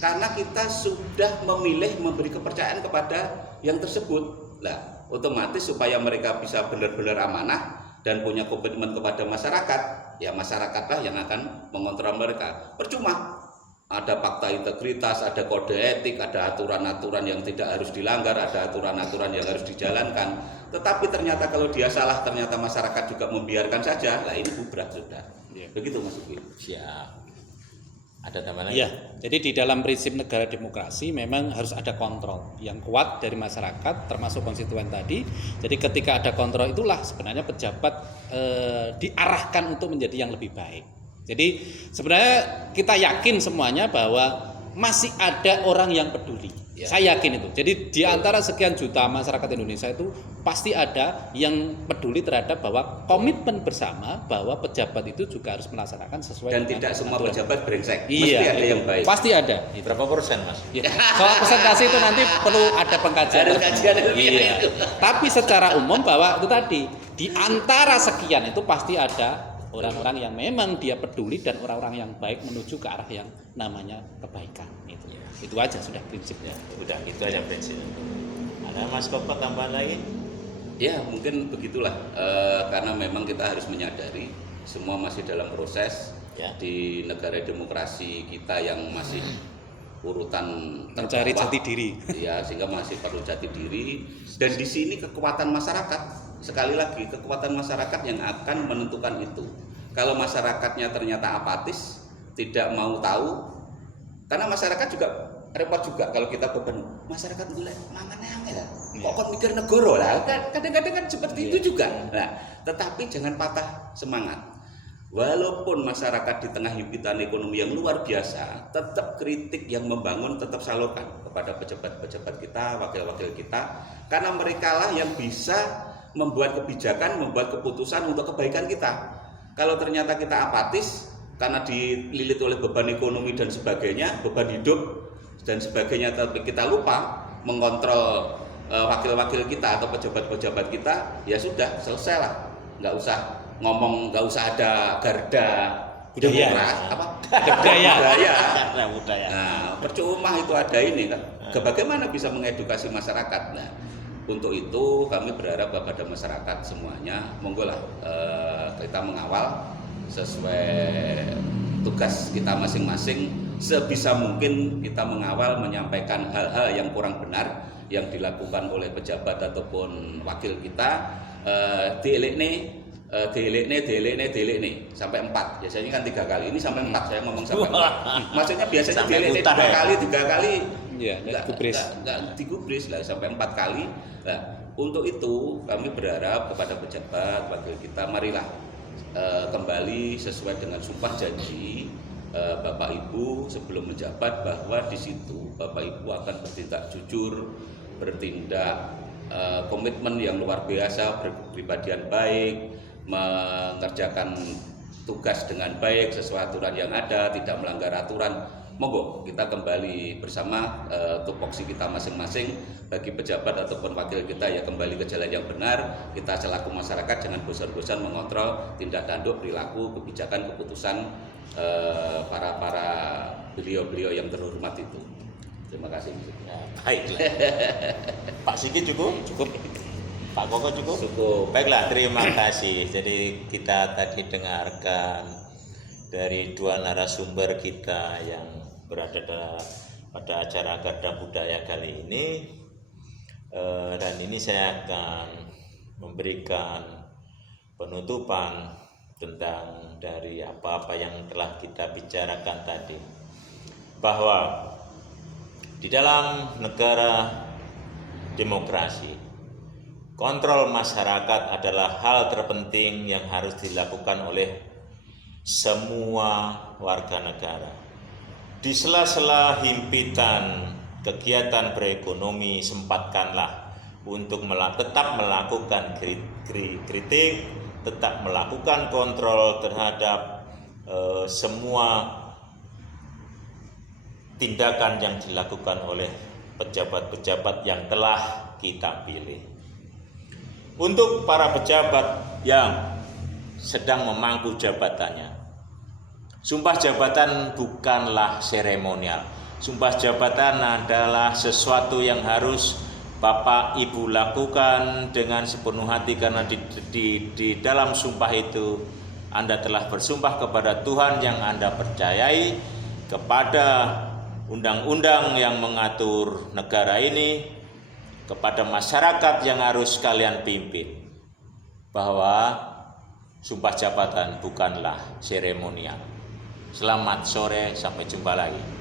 karena kita sudah memilih memberi kepercayaan kepada yang tersebut. Nah, otomatis supaya mereka bisa benar-benar amanah dan punya komitmen kepada masyarakat, ya masyarakatlah yang akan mengontrol mereka. Percuma ada fakta integritas, ada kode etik, ada aturan-aturan yang tidak harus dilanggar, ada aturan-aturan yang harus dijalankan. Tetapi ternyata kalau dia salah, ternyata masyarakat juga membiarkan saja. Nah ini bubrah sudah. Begitu Mas Uki. Siap. Ada tambahan lagi? Iya, jadi di dalam prinsip negara demokrasi memang harus ada kontrol yang kuat dari masyarakat, termasuk konstituen tadi. Jadi ketika ada kontrol itulah sebenarnya pejabat diarahkan untuk menjadi yang lebih baik. Jadi sebenarnya kita yakin semuanya bahwa masih ada orang yang peduli. Ya. Saya yakin itu. Jadi di antara sekian juta masyarakat Indonesia itu pasti ada yang peduli terhadap bahwa komitmen bersama bahwa pejabat itu juga harus melaksanakan sesuai dan dengan tidak semua aturan. pejabat brengsek. Iya, Mesti ada yang baik. Pasti ada. Berapa persen Mas? Ya. Soal persentase itu nanti perlu ada pengkajian. Ada kajian Iya. Tapi secara umum bahwa itu tadi di antara sekian itu pasti ada orang-orang yang memang dia peduli dan orang-orang yang baik menuju ke arah yang namanya kebaikan. Itu aja sudah prinsipnya. Udah gitu aja prinsipnya. Ada Mas Koko tambahan lagi? Ya mungkin begitulah. Karena memang kita harus menyadari semua masih dalam proses Ya. di negara demokrasi kita yang masih urutan Mencari terbawah. jati diri. Ya, sehingga masih perlu jati diri. Dan di sini kekuatan masyarakat, sekali lagi kekuatan masyarakat yang akan menentukan itu. Kalau masyarakatnya ternyata apatis, tidak mau tahu, karena masyarakat juga repot juga kalau kita beban masyarakat mulai mangan angel. Kok kon mikir negara lah. Kadang-kadang kan seperti itu juga. Nah, tetapi jangan patah semangat. Walaupun masyarakat di tengah himpitan ekonomi yang luar biasa, tetap kritik yang membangun tetap salurkan kepada pejabat-pejabat kita, wakil-wakil kita, karena merekalah yang bisa membuat kebijakan, membuat keputusan untuk kebaikan kita. Kalau ternyata kita apatis karena dililit oleh beban ekonomi dan sebagainya, beban hidup dan sebagainya, tapi kita lupa mengontrol wakil-wakil kita atau pejabat-pejabat kita, ya sudah selesai lah, nggak usah ngomong, nggak usah ada garda budaya, budaya. Nah, percuma itu ada ini kan. Bagaimana bisa mengedukasi masyarakat? Nah, untuk itu kami berharap kepada masyarakat semuanya, monggolah kita mengawal sesuai tugas kita masing-masing, sebisa mungkin kita mengawal, menyampaikan hal-hal yang kurang benar yang dilakukan oleh pejabat ataupun wakil kita, dielekne sampai 4. Biasanya kan 3 kali, ini sampai 4, saya ngomong sampai 4. Maksudnya biasanya dielekne 2 kali, 3 kali, enggak digubris lah, sampai 4 kali. Nah, untuk itu kami berharap kepada pejabat wakil kita, marilah kembali sesuai dengan sumpah janji Bapak Ibu sebelum menjabat, bahwa di situ Bapak Ibu akan bertindak jujur, bertindak komitmen yang luar biasa, berpribadian baik, mengerjakan tugas dengan baik sesuai aturan yang ada, tidak melanggar aturan. Monggo kita kembali bersama tupoksi kita masing-masing. Bagi pejabat ataupun wakil kita, ya kembali ke jalan yang benar. Kita selaku masyarakat jangan bosan-bosan mengontrol tindak tanduk, perilaku, kebijakan, keputusan para beliau-beliau yang terhormat itu. Terima kasih. Ya, baiklah. Pak Sigit cukup? Cukup. Pak Koko cukup? Cukup. Baiklah, terima kasih. Jadi kita tadi dengarkan dari dua narasumber kita yang berada pada acara Garda Budaya kali ini. Dan ini saya akan memberikan penutupan tentang dari apa-apa yang telah kita bicarakan tadi, bahwa di dalam negara demokrasi, kontrol masyarakat adalah hal terpenting yang harus dilakukan oleh semua warga negara. Di sela-sela himpitan kegiatan berekonomi, sempatkanlah untuk tetap melakukan kritik, tetap melakukan kontrol terhadap semua tindakan yang dilakukan oleh pejabat-pejabat yang telah kita pilih. Untuk para pejabat yang sedang memangku jabatannya, sumpah jabatan bukanlah seremonial. Sumpah jabatan adalah sesuatu yang harus Bapak Ibu lakukan dengan sepenuh hati, karena di dalam sumpah itu Anda telah bersumpah kepada Tuhan yang Anda percayai, kepada undang-undang yang mengatur negara ini, kepada masyarakat yang harus kalian pimpin, bahwa sumpah jabatan bukanlah seremonial. Selamat sore, sampai jumpa lagi.